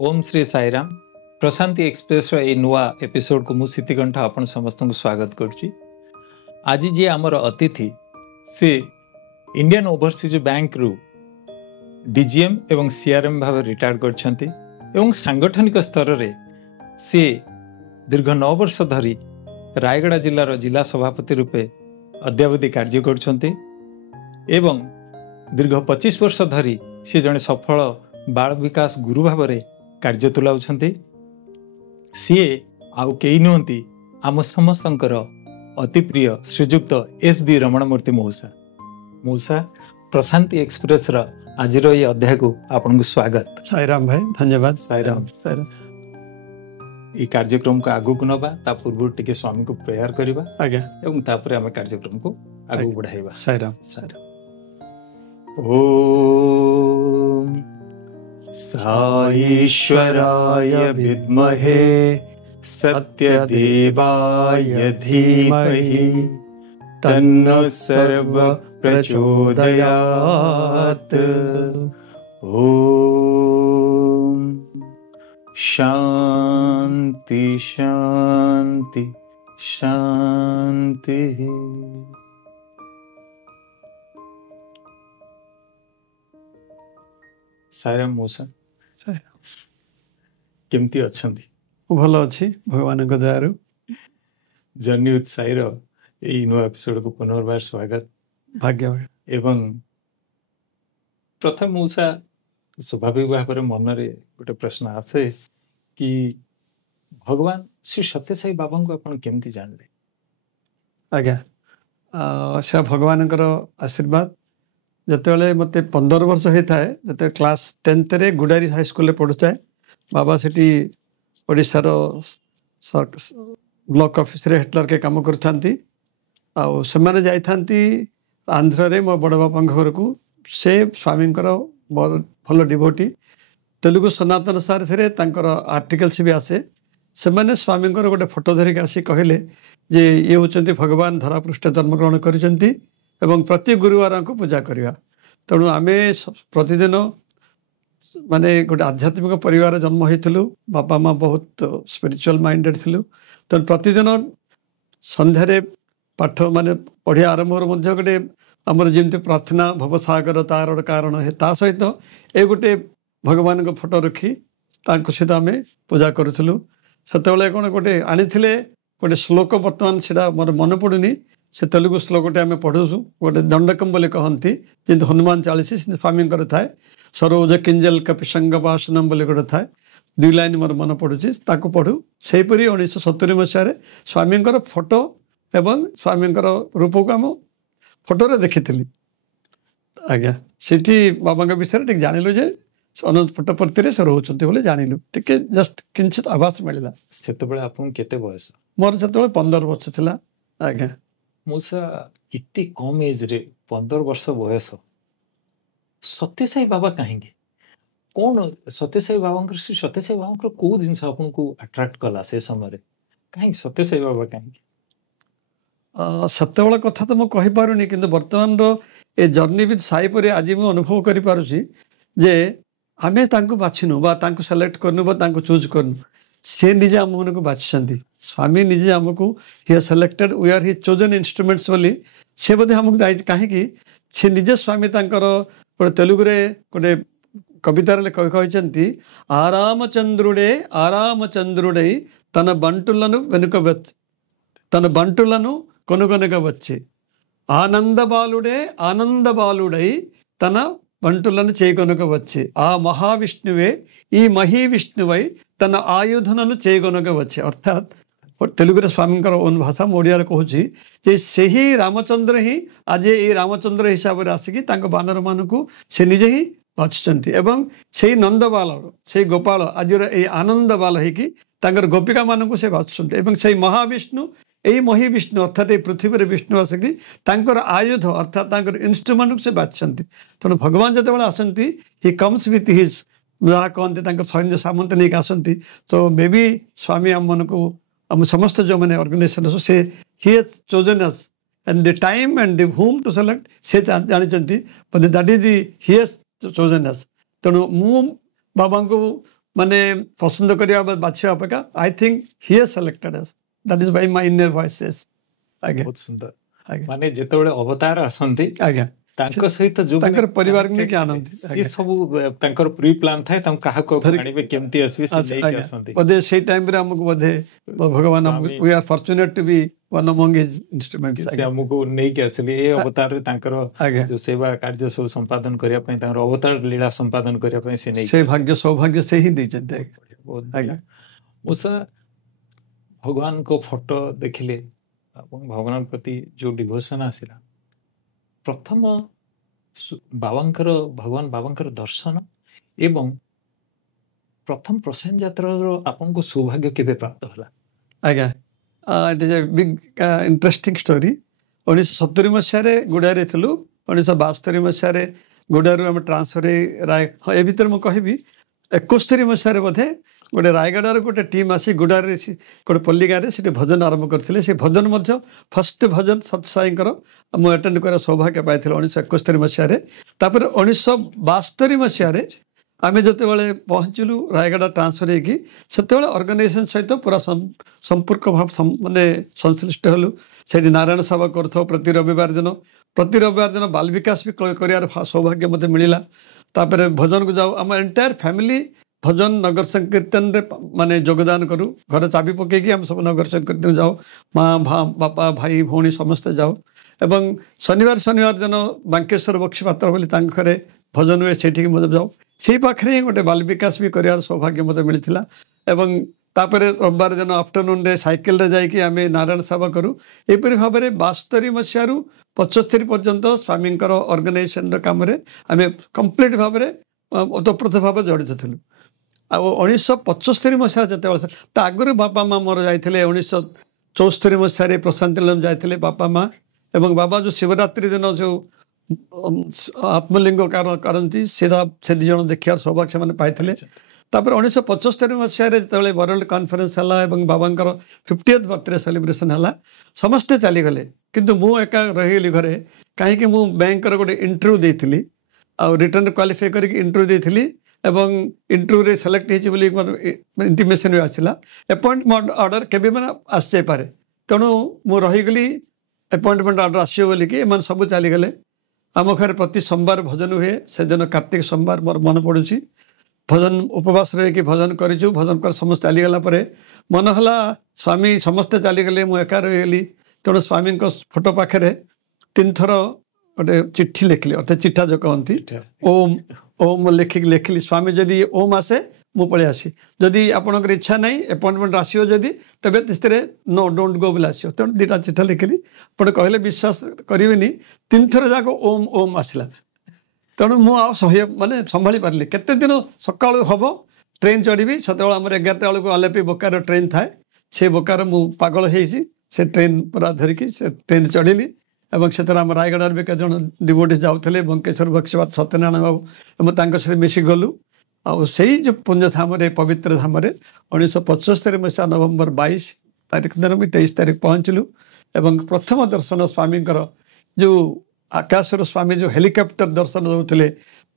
ओम Shri Sairam Prashanti express ए नुआ episode को मुसीतिकंठ आपण समस्त को स्वागत करुच्ची। आज जी आमर अतिथि से इंडियन ओवरसीज बैंक रु डीजीएम एवं सीआरएम भाव रिटायर्ड करछंती एवं सांगठनिक स्तर रे से दीर्घ 9 वर्ष धरी रायगड़ा जिलार जिला सभापति रूपे अद्यावधि कार्य करछंती एवं दीर्घ 25 वर्ष धरी से जने सफल बाल विकास गुरु भाव में कार्य तुलाउछंती। सीए आउ केही नुहंती आम समस्तंकर अति प्रिय श्रीजुक्त एस.बी. रमणमूर्ति मौसा प्रशांति एक्सप्रेस रा आज ये अध्याय को आपन को स्वागत। साईराम भाई धन्यवाद। साईराम ये कार्यक्रम को आगु को नबा ता पूर्व टिके स्वामी को प्रेयर करबा आज्ञा एवं तापर हम कार्यक्रम को आगु बढ़ाइबा। साईराम ओम साईश्वराय विद्महे सत्यदेवाय धीमहि तन्नो सर्व प्रचोदयात्। ओम शांति शांति शांति। साईराम मौसा केमती अछंती? भल अच्छी भगवान को दयारु। जर्नी विथ साईर यही नुआ एपिसोड को पुनर्बार स्वागत। भाग्य एवं प्रथम मौसा स्वाभाविक भाव में मन रे गोटे प्रश्न आसे कि भगवान श्री सत्य साई बाबा को आपण केमती जानले? आज्ञा से भगवान आशीर्वाद जिते मत 15 वर्ष होता है जो क्लास 10th रे गुडारी हाई स्कूल पढ़ुए बाबा सेठी ओडिशार ब्लॉक ऑफिस रे हेटलर के काम करथांती से जाइथांती आंध्र रे मो बड़ बापा घर को से स्वामी भल डिवोटी तेलुगु सनातन सार थे आर्टिकल्स भी आसे से मैंने स्वामी गोटे फोटो धरिक आसी कहले जे ये होचंती भगवान धरापृष्ठ जन्मग्रहण करिसेंती एवं प्रति गुरुवार को पूजा करवा। तेणु आम प्रतिदिन माने गोटे आध्यात्मिक परिवार जन्म होइथिलु बापा माँ बहुत स्पिरिचुअल माइंडेड थिलु। तेणु प्रतिदिन संध्यारे पाठ माने पढ़िया आरंभ गोटे आमर जमी प्रार्थना भवसागर तार कारण है ता सहित ए गोटे भगवान को फोटो रखी सहित आम पूजा करूँ। से कौन गोटे आनी गोटे श्लोक बर्तमान से मोर मन पड़ुनी से तेलुगु श्लोकटे आम पढ़ुसु गोटे दंडकम बोले कहती जिन हनुमान 40 स्वामी थाए सरोज किंजल कपिसंग वासनम बोले गोटे थाए 2 लाइन मोर मन पड़ुची ताको पढ़ु। सेहीपरि 1970 मसीह स्वामी फोटो एवं स्वामी रूप को आम फोटो देखी आज्ञा से बाबा विषय टे जानलु जे अनंत पुट्टपर्ती से रोचंती बोले जानलु टे जस्ट किंचित आभास मिलला। से केते बयस? मोर जो 15 वर्ष थिला आज्ञा। मौसा इतनी कम एज रे 15 वर्ष बयस सत्य साई बाबा कहीं कौन सत्य साई बाबा श्री सत्य साई बाबा कौ जिन आपको अट्राक्ट कला से समय कहीं सत्य साई बाबा कहीं सत्य कथा तो मुझे पारुनी कि बर्तमान ए जर्नी विथ साई पर आज मुझे अनुभव करे आमे तांको बाछिनु बा तांको सेलेक्ट करनु बा तांको चूज करनु से निजे आम मन को बाछिसंती स्वामी निजे आमको ही selected we are he chosen instruments बोली से बोधे आमको कहीं से निजे स्वामी तांकर गोटे तेलुगु रे गोटे कवितार कवि कहते आरामचंद्रुडे तन बंटुలను వెనుక తన బంటులను కొనుగొనగా వచ్చి ఆనంద బాలుడై తన బంటులను చేకొనక వచ్చి ఆ మహావిష్ణువే ఈ మహీవిష్ణువై తన ఆయుధనను చేకొనక వచ్చి अर्थात तेलुगुरे स्वामी ओन भाषा ओडिया कहूँ से ही रामचंद्र ही आज ये रामचंद्र हिसाब से आसिकी बानर मान को से निजे ही बाछुंट एवं से नंदबाल से गोपाल आज ये आनंद बाल होकर गोपिका मान को से बाछुंट एवं से महाविष्णु यही महीविष्णु अर्थात ये पृथ्वी विष्णु आसिकी आयुध अर्थात इन्स्ट्रुमेंट को से बाछुंट। तेणु भगवान जो आसती ही कम्स विथ हिज जहाँ कहते सैन्य सामंत नहीं आसती तो मे बी स्वामी आम मन को आम समस्त जो मैंने ऑर्गेनाइजेशन से he has chosen us and the time and the home to select से जानते but that is the he has chosen us. तेणु मु बाबा को ମାନେ ପସନ୍ଦ କରିବା ବାଛିବା ଅପେକ୍ଷା I think he has selected us that is by my inner voices. ଆଜ୍ଞା ବହୁତ ସୁନ୍ଦର। ଆଜ୍ଞା ମାନେ ଯେତେବେଳେ ଅବତାର ଆସନ୍ତି ଆଜ୍ଞା ତାଙ୍କ ସହିତ ଯୋଉ ତାଙ୍କର ପରିବାରକୁ ନେଇକି ଆଣନ୍ତି ସିଏ ସବୁ ତାଙ୍କର ପ୍ରି ପ୍ଲାନ୍ ଥାଏ, ତାଙ୍କୁ କାହାକୁ ଆଣିବେ କେମିତି ଆସିବେ ସେ ନେଇକି ଆସନ୍ତି। ବୋଧେ ସେଇ ଟାଇମରେ ଆମକୁ ବୋଧେ ଭଗବାନ Swami we are fortunate to be one among his instruments. ସେ ଆମକୁ ନେଇକି ଆସିଲେ ଏ ଅବତାରରେ ତାଙ୍କର ଆଜ୍ଞା ଯୋଉ ସେବା କାର୍ଯ୍ୟ ସବୁ ସମ୍ପାଦନ କରିବା ପାଇଁ, ତାଙ୍କର ଅବତାର ଲୀଳା ସମ୍ପାଦନ କରିବା ପାଇଁ ସେ ନେଇକି ସେ ଭାଗ୍ୟ ସୌଭାଗ୍ୟ ସେ ହିଁ ଦେଇଛନ୍ତି। ବହୁତ ଆଜ୍ଞା ଉଷା ଭଗବାନଙ୍କ ଫଟୋ ଦେଖିଲେ ଏବଂ ଭଗବାନଙ୍କ ପ୍ରତି ଯୋଉ ଡିଭୋସନ ଆସିଲା, ପ୍ରଥମ ଭଗବାନ ବାବାଙ୍କର ଦର୍ଶନ ଏବଂ ପ୍ରଥମ ପ୍ରସନ୍ନ ଯାତ୍ରାର ଆପଣଙ୍କୁ ସୌଭାଗ୍ୟ କେବେ ପ୍ରାପ୍ତ ହେଲା? ଆଜ୍ଞା it is a big interesting story. 1970 ମସିହାରେ ଗୁଡ଼ାରେ ଥିଲୁ। 1972 ମସିହାରେ ଗୁଡ଼ାରୁ ଆମେ ଟ୍ରାନ୍ସଫର ହଁ ଏ ଭିତରେ ମୁଁ କହିବି 71 ମସିହାରେ ବୋଧେ ଗୋଟେ ରାୟଗଡ଼ାର ଗୋଟେ ଟିମ୍ ଆସି ଗୁଡ଼ାରେ ଗୋଟେ ପଲ୍ଲୀ ଗାଁରେ ସେଠି ଭଜନ ଆରମ୍ଭ କରିଥିଲେ। ସେ ଭଜନ ମଧ୍ୟ ଫାଷ୍ଟ ଭଜନ ସତସାଇଙ୍କର ମୁଁ ଆଟେଣ୍ଡ କରିବା ସୌଭାଗ୍ୟ ପାଇଥିଲି 1971 ମସିହାରେ। ତାପରେ 1972 ମସିହାରେ ଆମେ ଯେତେବେଳେ ପହଞ୍ଚିଲୁ ରାୟଗଡ଼ା ଟ୍ରାନ୍ସଫର ହେଇକି, ସେତେବେଳେ ଅର୍ଗାନାଇଜେସନ୍ ସହିତ ପୁରା ସମ୍ପର୍କ ଭାବ ମାନେ ସଂଶ୍ଳିଷ୍ଟ ହେଲୁ। ସେଠି ନାରାୟଣ ସେବା କରୁଥାଉ ପ୍ରତି ରବିବାର ଦିନ ବାଲ ବିକାଶ ବି କରିବାର ସୌଭାଗ୍ୟ ମୋତେ ମିଳିଲା। ତାପରେ ଭଜନକୁ ଯାଉ, ଆମ ଏଣ୍ଟାୟାର ଫ୍ୟାମିଲି ଭଜନ ନଗର ସଂକୀର୍ତ୍ତନରେ ମାନେ ଯୋଗଦାନ କରୁ। ଘରେ ଚାବି ପକେଇକି ଆମେ ସବୁ ନଗର ସଂକୀର୍ତ୍ତନ ଯାଉ, ମା ବାପା ଭାଇ ଭଉଣୀ ସମସ୍ତେ ଯାଉ। ଏବଂ ଶନିବାର ଦିନ ବାଙ୍କେଶ୍ୱର ବକ୍ସି ପାତ୍ର ବୋଲି ତାଙ୍କ ଘରେ ଭଜନ ହୁଏ, ସେଠିକି ମଧ୍ୟ ଯାଉ। ସେଇ ପାଖରେ ହିଁ ଗୋଟେ ବାଲ ବିକାଶ ବି କରିବାର ସୌଭାଗ୍ୟ ମୋତେ ମିଳିଥିଲା। ଏବଂ ତାପରେ ରବିବାର ଦିନ ଆଫ୍ଟରନୁନରେ ସାଇକେଲରେ ଯାଇକି ଆମେ ନାରାୟଣ ସେବା କରୁ। ଏପରି ଭାବରେ 72 ମସିହାରୁ 75 ପର୍ଯ୍ୟନ୍ତ ସ୍ୱାମୀଙ୍କର ଅର୍ଗାନାଇଜେସନର କାମରେ ଆମେ କମ୍ପ୍ଲିଟ୍ ଭାବରେ ଓତପ୍ରୋତ ଭାବେ ଜଡ଼ିତ ଥିଲୁ। ଆଉ 1975 ମସିହା ଯେତେବେଳେ ତା ଆଗରୁ ବାପା ମା ମୋର ଯାଇଥିଲେ। 1974 ମସିହାରେ ପ୍ରଶାନ୍ତି ନିଳମ ଯାଇଥିଲେ ବାପା ମା, ଏବଂ ବାବା ଯେଉଁ ଶିବରାତ୍ରି ଦିନ ଯେଉଁ ଆତ୍ମଲିଙ୍ଗ କରନ୍ତି ସେଇଟା ସେ ଦୁଇ ଜଣ ଦେଖିବାର ସୌଭାଗ୍ୟ ସେମାନେ ପାଇଥିଲେ। ତାପରେ 1975 ମସିହାରେ ଯେତେବେଳେ ୱାର୍ଲଡ କନଫରେନ୍ସ ହେଲା ଏବଂ ବାବାଙ୍କର 50th ବର୍ଥଡେ ସେଲିବ୍ରେସନ୍ ହେଲା, ସମସ୍ତେ ଚାଲିଗଲେ କିନ୍ତୁ ମୁଁ ଏକା ରହିଗଲି ଘରେ। କାହିଁକି? ମୁଁ ବ୍ୟାଙ୍କର ଗୋଟେ ଇଣ୍ଟରଭ୍ୟୁ ଦେଇଥିଲି, ଆଉ ରିଟର୍ନ କ୍ୱାଲିଫାଇ କରିକି ଇଣ୍ଟରଭ୍ୟୁ ଦେଇଥିଲି ଏବଂ ଇଣ୍ଟରଭ୍ୟୁରେ ସିଲେକ୍ଟ ହେଇଛି ବୋଲି ଇଣ୍ଟିମେସନ୍ ବି ଆସିଲା। ଆପଏଣ୍ଟମେଣ୍ଟ ଅର୍ଡ଼ର କେବେ ମାନେ ଆସିଯାଇପାରେ, ତେଣୁ ମୁଁ ରହିଗଲି ଆପଏଣ୍ଟମେଣ୍ଟ ଅର୍ଡ଼ର ଆସିବ ବୋଲିକି। ଏମାନେ ସବୁ ଚାଲିଗଲେ। ଆମ ଘରେ ପ୍ରତି ସୋମବାର ଭଜନ ହୁଏ। ସେଦିନ କାର୍ତ୍ତିକ ସୋମବାର ମୋର ମନେ ପଡ଼ୁଛି। ଭଜନ ଉପବାସ ରହିକି ଭଜନ କରିଛୁ। ଭଜନ କରି ସମସ୍ତେ ଚାଲିଗଲା ପରେ ମନେ ହେଲା ସ୍ୱାମୀ ସମସ୍ତେ ଚାଲିଗଲେ, ମୁଁ ଏକା ରହିଗଲି। ତେଣୁ ସ୍ୱାମୀଙ୍କ ଫଟୋ ପାଖରେ 3 ଥର ଗୋଟେ ଚିଠି ଲେଖିଲି, ଅର୍ଥାତ୍ ଚିଠା ଯେଉଁ କହନ୍ତି, ଓମ୍ ଲେଖିଲି ସ୍ୱାମୀ ଯଦି ଓମ୍ ଆସେ ମୁଁ ପଳେଇ ଆସି, ଯଦି ଆପଣଙ୍କର ଇଚ୍ଛା ନାହିଁ ଆପଏଣ୍ଟମେଣ୍ଟ ଆସିବ ଯଦି ତେବେ ସେଥିରେ नो डोंट गो ବୋଲି ଆସିବ। ତେଣୁ 2ଟା ଚିଠା ଲେଖିଲି। ଆପଣ କହିଲେ ବିଶ୍ୱାସ କରିବେନି, 3 ଥର ଯାକ ଓମ୍ ଆସିଲା। ତେଣୁ ମୁଁ ଆଉ ମାନେ ସମ୍ଭାଳି ପାରିଲି। କେତେ ଦିନ ସକାଳୁ ହେବ ଟ୍ରେନ୍ ଚଢ଼ିବି, ସେତେବେଳେ ଆମର 11ଟା ବେଳକୁ ଆଲେପି ବୋକାର ଟ୍ରେନ୍ ଥାଏ। ସେ ବୋକାର ମୁଁ ପାଗଳ ହେଇଛି, ସେ ଟ୍ରେନ୍ ପୁରା ଧରିକି ସେ ଟ୍ରେନ୍ ଚଢ଼ିଲି। ଏବଂ ସେଥିରେ ଆମ ରାୟଗଡ଼ାରେ ବି କେତେଜଣ ଡିଭୋଟି ଯାଉଥିଲେ, ବଙ୍କେଶ୍ୱର ବକ୍ସିପାତ ସତ୍ୟନାରାୟଣ ବାବୁ ଏବଂ ତାଙ୍କ ସହିତ ମିଶି ଗଲୁ। ଆଉ ସେଇ ଯେଉଁ ପୁଣ୍ୟଧାମରେ ପବିତ୍ର ଧାମରେ 1975 ମସିହା ନଭେମ୍ବର 22 ତାରିଖ ଦିନ ବି 23 ତାରିଖ ପହଞ୍ଚିଲୁ। ଏବଂ ପ୍ରଥମ ଦର୍ଶନ ସ୍ୱାମୀଙ୍କର ଯେଉଁ ଆକାଶରୁ ସ୍ୱାମୀ ଯେଉଁ ହେଲିକପ୍ଟର ଦର୍ଶନ ଦେଉଥିଲେ,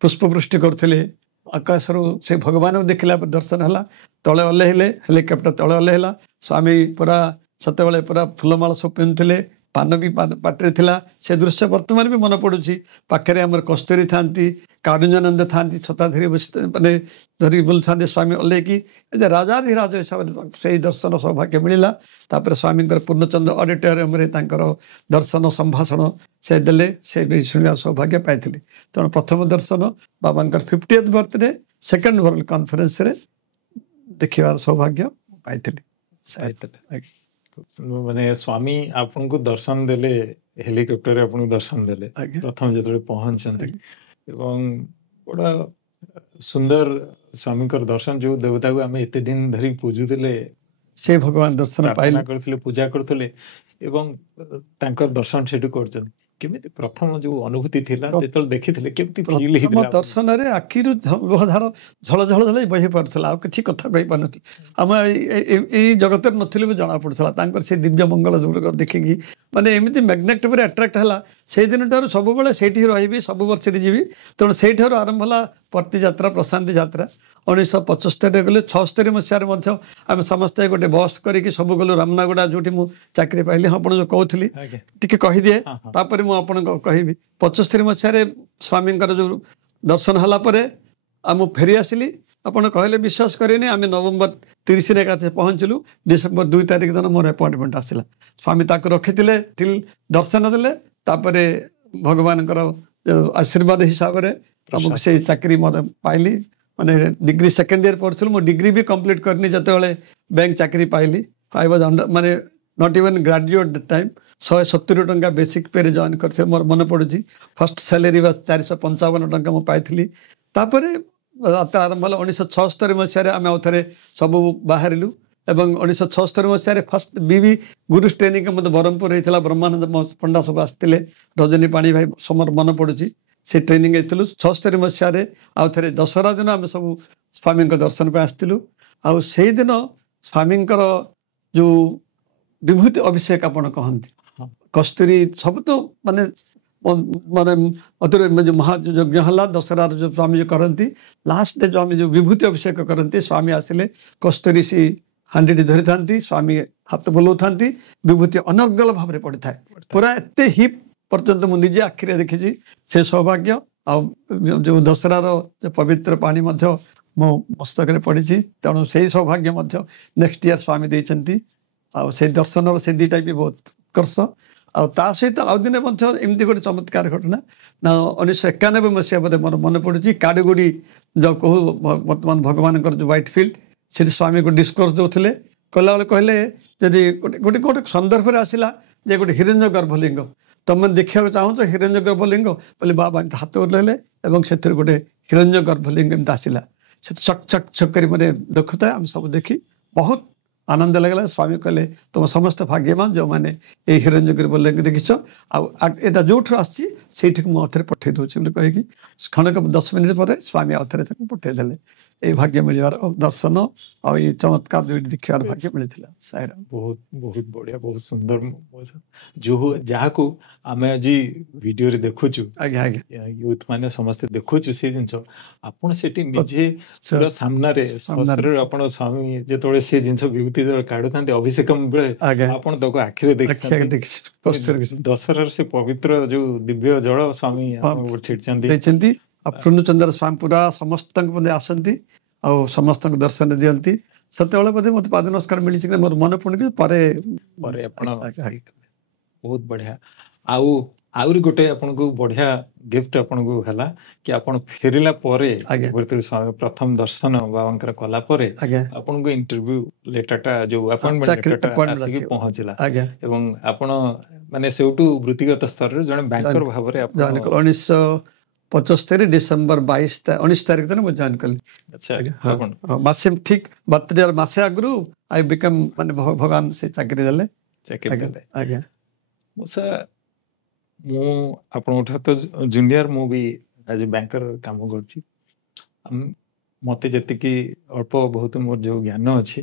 ପୁଷ୍ପବୃଷ୍ଟି କରୁଥିଲେ ଆକାଶରୁ, ସେ ଭଗବାନଙ୍କୁ ଦେଖିଲା ପରେ ଦର୍ଶନ ହେଲା। ତଳେ ଓହ୍ଲେଇଲେ, ହେଲିକପ୍ଟର ତଳେ ଓହ୍ଲେଇଲା। ସ୍ୱାମୀ ପୁରା ସେତେବେଳେ ପୁରା ଫୁଲମାଳ ସବୁ ପିନ୍ଧୁଥିଲେ, ପାନ ବି ପାଟିରେ ଥିଲା। ସେ ଦୃଶ୍ୟ ବର୍ତ୍ତମାନ ବି ମନେ ପଡ଼ୁଛି। ପାଖରେ ଆମର କସ୍ତୁରୀ ଥାନ୍ତି, କାରୁଣ୍ୟାନନ୍ଦ ଥାନ୍ତି, ଛତା ଧରି ମାନେ ଧରି ବୁଲୁଥାନ୍ତି। ସ୍ୱାମୀ ଓହ୍ଲେଇକି ଯେ ରାଜାଧିରାଜ ହିସାବରେ ସେଇ ଦର୍ଶନ ସୌଭାଗ୍ୟ ମିଳିଲା। ତାପରେ ସ୍ୱାମୀଙ୍କର ପୂର୍ଣ୍ଣଚନ୍ଦ୍ର ଅଡିଟୋରିୟମରେ ତାଙ୍କର ଦର୍ଶନ ସମ୍ଭାଷଣ ସେ ଦେଲେ, ସେ ବି ଶୁଣିବାର ସୌଭାଗ୍ୟ ପାଇଥିଲି। ତେଣୁ ପ୍ରଥମ ଦର୍ଶନ ବାବାଙ୍କର 50th ବର୍ଥଡେ, ସେକେଣ୍ଡ ୱାର୍ଲଡ କନଫରେନ୍ସରେ ଦେଖିବାର ସୌଭାଗ୍ୟ ପାଇଥିଲି। ମାନେ ସ୍ୱାମୀ ଆପଣଙ୍କୁ ଦର୍ଶନ ଦେଲେ, ହେଲିକପ୍ଟରରେ ଆପଣଙ୍କୁ ଦର୍ଶନ ଦେଲେ ପ୍ରଥମ ଯେତେବେଳେ ପହଞ୍ଚନ୍ତି, ଏବଂ ବଡ଼ ସୁନ୍ଦର ସ୍ୱାମୀଙ୍କର ଦର୍ଶନ, ଯେଉଁ ଦେବତାକୁ ଆମେ ଏତେ ଦିନ ଧରି ପୂଜୁଥିଲେ, ସେ ଭଗବାନ ଦର୍ଶନ ପାଇଲେ, କରୁଥିଲେ, ପୂଜା କରୁଥିଲେ ଏବଂ ତାଙ୍କର ଦର୍ଶନ ସେଠୁ କରୁଛନ୍ତି। କେମିତି ପ୍ରଥମ ଯେଉଁ ଅନୁଭୂତି ଥିଲା ଯେତେବେଳେ ଦେଖିଥିଲେ, କେମିତି ଫିଲ୍ ହେଇଥିଲା? ଦର୍ଶନରେ ଆଖିରୁ ଝଳ ଝଳ ବହି ପାରୁଥିଲା, ଆଉ କିଛି କଥା କହିପାରୁନଥିଲି। ଆମେ ଏଇ ଜଗତରେ ନଥିଲେ ବି ଜଣାପଡ଼ୁଥିଲା ତାଙ୍କର ସେ ଦିବ୍ୟ ମଙ୍ଗଳ ଦେଖିକି। ମାନେ ଏମିତି ମ୍ୟାଗ୍ନେଟ୍ ଉପରେ ଆଟ୍ରାକ୍ଟ ହେଲା। ସେଇଦିନଠାରୁ ସବୁବେଳେ ସେଇଠି ରହିବି, ସବୁ ବର୍ଷ ସେଠି ଯିବି। ତେଣୁ ସେଇଠାରୁ ଆରମ୍ଭ ହେଲା ପ୍ରତି ଯାତ୍ରା, ପ୍ରଶାନ୍ତି ଯାତ୍ରା। 1975 गलु 76 मसीह आम समस्ते गोटे बस करके सब गलु रामनागुड़ा जो चाकरी पाइली आपण जो कहूली टी कहीदिए तापर मुझे कहबी 75 मसीह स्वामी जो दर्शन हलापर आम फेरी आसिली आपड़ कहले विश्वास करेनि आम नवंबर 30 रे एकाथे पहुँचलु डिसेम्बर 2 तारिख दिन मोर अपॉइंटमेंट आसला स्वामी ताक रखिथिले टिल दर्शन देले तापर भगवान आशीर्वाद हिसाब से से चाकरी मोर पाइली माने डिग्री सेकेंड ईयर पढ़ुल मो डिग्री भी कंप्लीट करनी जिते बैंक चाकरी पाइली आई वाज अंडर माने not even graduate that time 170 टंका बेसिक पे जॉइन कर मोर मन पड़ुची फर्स्ट सैलरी वाज 455 टंका मो पाइली तापर यात्रा आरंभ हल 1976 मसीह आम आउ थे सब बाहर एवं 1976 मसीह फर्स्ट बीबी गुरु ट्रेनिंग मत ब्रह्मपुर होता ब्रह्मानंद पंडा सब आसते रजनी पाणी भाई समर मन पड़ुची से ट्रेनिंग होती 76 मसीह आउ थे दशहरा दिन आम सब स्वामी दर्शन पर आसलु आउ से दिन स्वामी जो विभूति अभिषेक आपण कहते कस्तूरी सब तो माने माने अतुर जो महायज्ञ हला दशहरा जो स्वामी जो करती लास्ट डे जो आम जो विभूति अभिषेक करती स्वामी आसिले कस्तूरी सी हांडी धरी था स्वामी हाथ बोलाऊ था विभूति अनर्गल भाव में पड़ी था पूरा एत हिप पर्यंत मुझे आखिरी देखी से सौभाग्य आ जो दशहरार जो पवित्र पानी मो मस्तक पड़ी तेणु से सौभाग्य नेक्स्ट ईयर स्वामी देते से दर्शन से दुईटा भी बहुत उत्कर्ष आ सहित आउ दिन एमती गोटे चमत्कार घटना ना 1991 मसीहा बोधे मोर मन पड़ुची काडुगुड़ी जो कहू बर्तमान भगवान जो व्हाइट फील्ड से स्वामी को डिस्कोर्स दौले कला कहले जदि गोटे गोटे संदर्भ में आसला जे गोटे हिरण्य गर्भलिंग तुम देखा चाहो तो हिरण्य गर्भलिंग बोले बाबा हाथ उठे से गोटे हिरण्य गर्भलिंग एमती आसला से चक चक चक कर मैंने देखुता आम सब देखी बहुत आनंद लगला स्वामी कहले तुम समस्त भाग्यमान जो मैंने ये हिरण्य गर्भलिंग देखीच आटा जो आठी मुझे पठे दूसरी कहीकि क्षणक 10 मिनिट पर स्वामी आउ थे पठेदेले ये भाग्य मिलवार दर्शन और ये चमत्कार जो देखियार भाग्य मिलता साहेब बहुत बहुत बढ़िया बहुत सुंदर जो जहाँ को आम आज वीडियो रे देखुचु आज्ञा आज्ञा यूथ माने समस्ते देखुचु से जिनस आपण सेठी निजे पूरा सामना रे ससर आपण स्वामी जेतोळे से जिनस विभूति काढुतांते अभिषेकम बेले आपण तको आखिरे देखि दशहरा से पवित्र जो दिव्य जल स्वामी आपण छिड़चंदी पूर्णचंद्र स्वामी पूरा समस्त आसती आ समस्त दर्शन दिखती सेतବେଳେ बोधे मत पाद नमस्कार मिली मोर मन पड़े बहुत बढ़िया आउरी गोटे आपन को बढ़िया गिफ्ट आपन को हला कि आपन फेरिला परे स्वामी प्रथम दर्शन बाबांकर कला परे आपन को इंटरव्यू लेटरटा जो अपॉइंटमेंट लेटरटा आसी पहुंचला एवं आपन माने सेउटू वृत्तिगत स्तर रे जने बैंकर भाव रे आपन 1975 डिसेम्बर 19 तारिख दिन मुझे जॉइन कली अच्छा मासे ठीक बर्थडे मासे आगु आई बिकम माने भगवान से चाकरी देले आज्ञा मुसा मु आपण तो जूनियर मु भी एज बैंकर काम करछि मते जति कि अल्प बहुत मोर जो ज्ञान अछि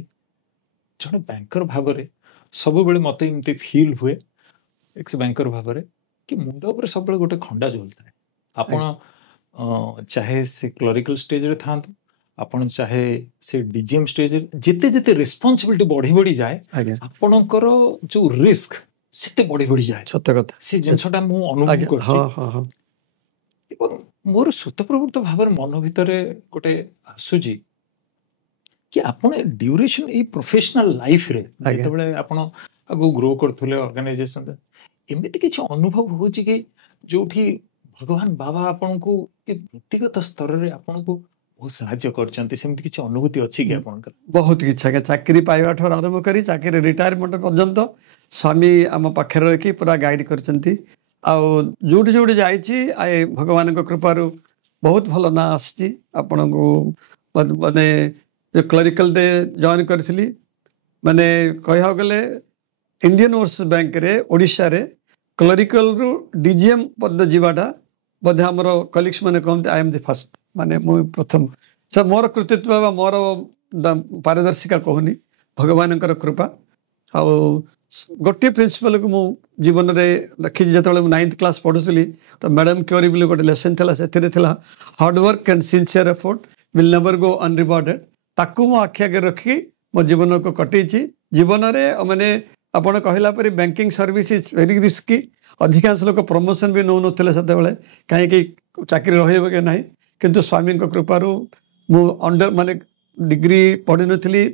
जने बैंकर भाव रे सब बेले मते इमती फील हुए एक बैंकर भाव रे कि मुंड ऊपर सब बेले गोटे खंडा झोलता आपण चाहे से क्लरिकल स्टेज रे थांत आपण चाहे से डीजीएम स्टेज जिते जिते रिस्पांसिबिलिटी बढ़ी बढ़ी जाए आपणकर जो रिस्क सेते बढ़ी बढ़ी जाए सत्य कथा से जिनसटा मु अनुभव करछि एवं मोर स्वतःप्रवृत्त भाव मन भितर गोटे आसुजी कि आपण ड्यूरेशन ए प्रोफेशनल लाइफ रे जेतबेले आपण आगु ग्रो करथुले ऑर्गेनाइजेशन एमिति किछ अनुभव होछि कि जोठी भगवान बाबा आपन को ए व्यक्तिगत स्तर रे आपन को बहुत सहायता करछंती सेमति किछ अनुभूति अछि कि आपन बहुत किछ है चाकरी पाइबा ठर आरंभ करी चाकरी रिटायरमेंट पर्यंत स्वामी आम पाखे रह कि पूरा गाइड करछंती आ जोटी जोटी जाइछि आए भगवान को कृपा बहुत भल ना आछि आपन को माने जो क्लरिकल डे जॉइन करथिली माने कहया गले इंडियन ओवरसीज बैंक रे ओडिशा रे क्लरिकल रु डीजीएम पद जीवाटा बोधे आमर कलिग्स मैंने कहते आई एम द फर्स्ट माने मु प्रथम सब मोर कृतित्व मोर पारदर्शिका कहूनी भगवान कृपा आ गोटे प्रिंसिपल को मु जीवन में रखी जो 9th क्लास पढ़ुली तो मैडम क्योरी बोली गोटे लेसन था से hard work and sincere effort will never go unrewarded. ताकू मो आखि आगे रखी मो जीवन को कटेची जीवन रे माने आपण कहला परि banking service is very risky अधिकांश लोक प्रमोशन भी नौ नथिले सते बेले काहे कि चाकरी रहइबो के नाही किंतु स्वामी को कृपारू मु अंडर माने डिग्री पढि नथिली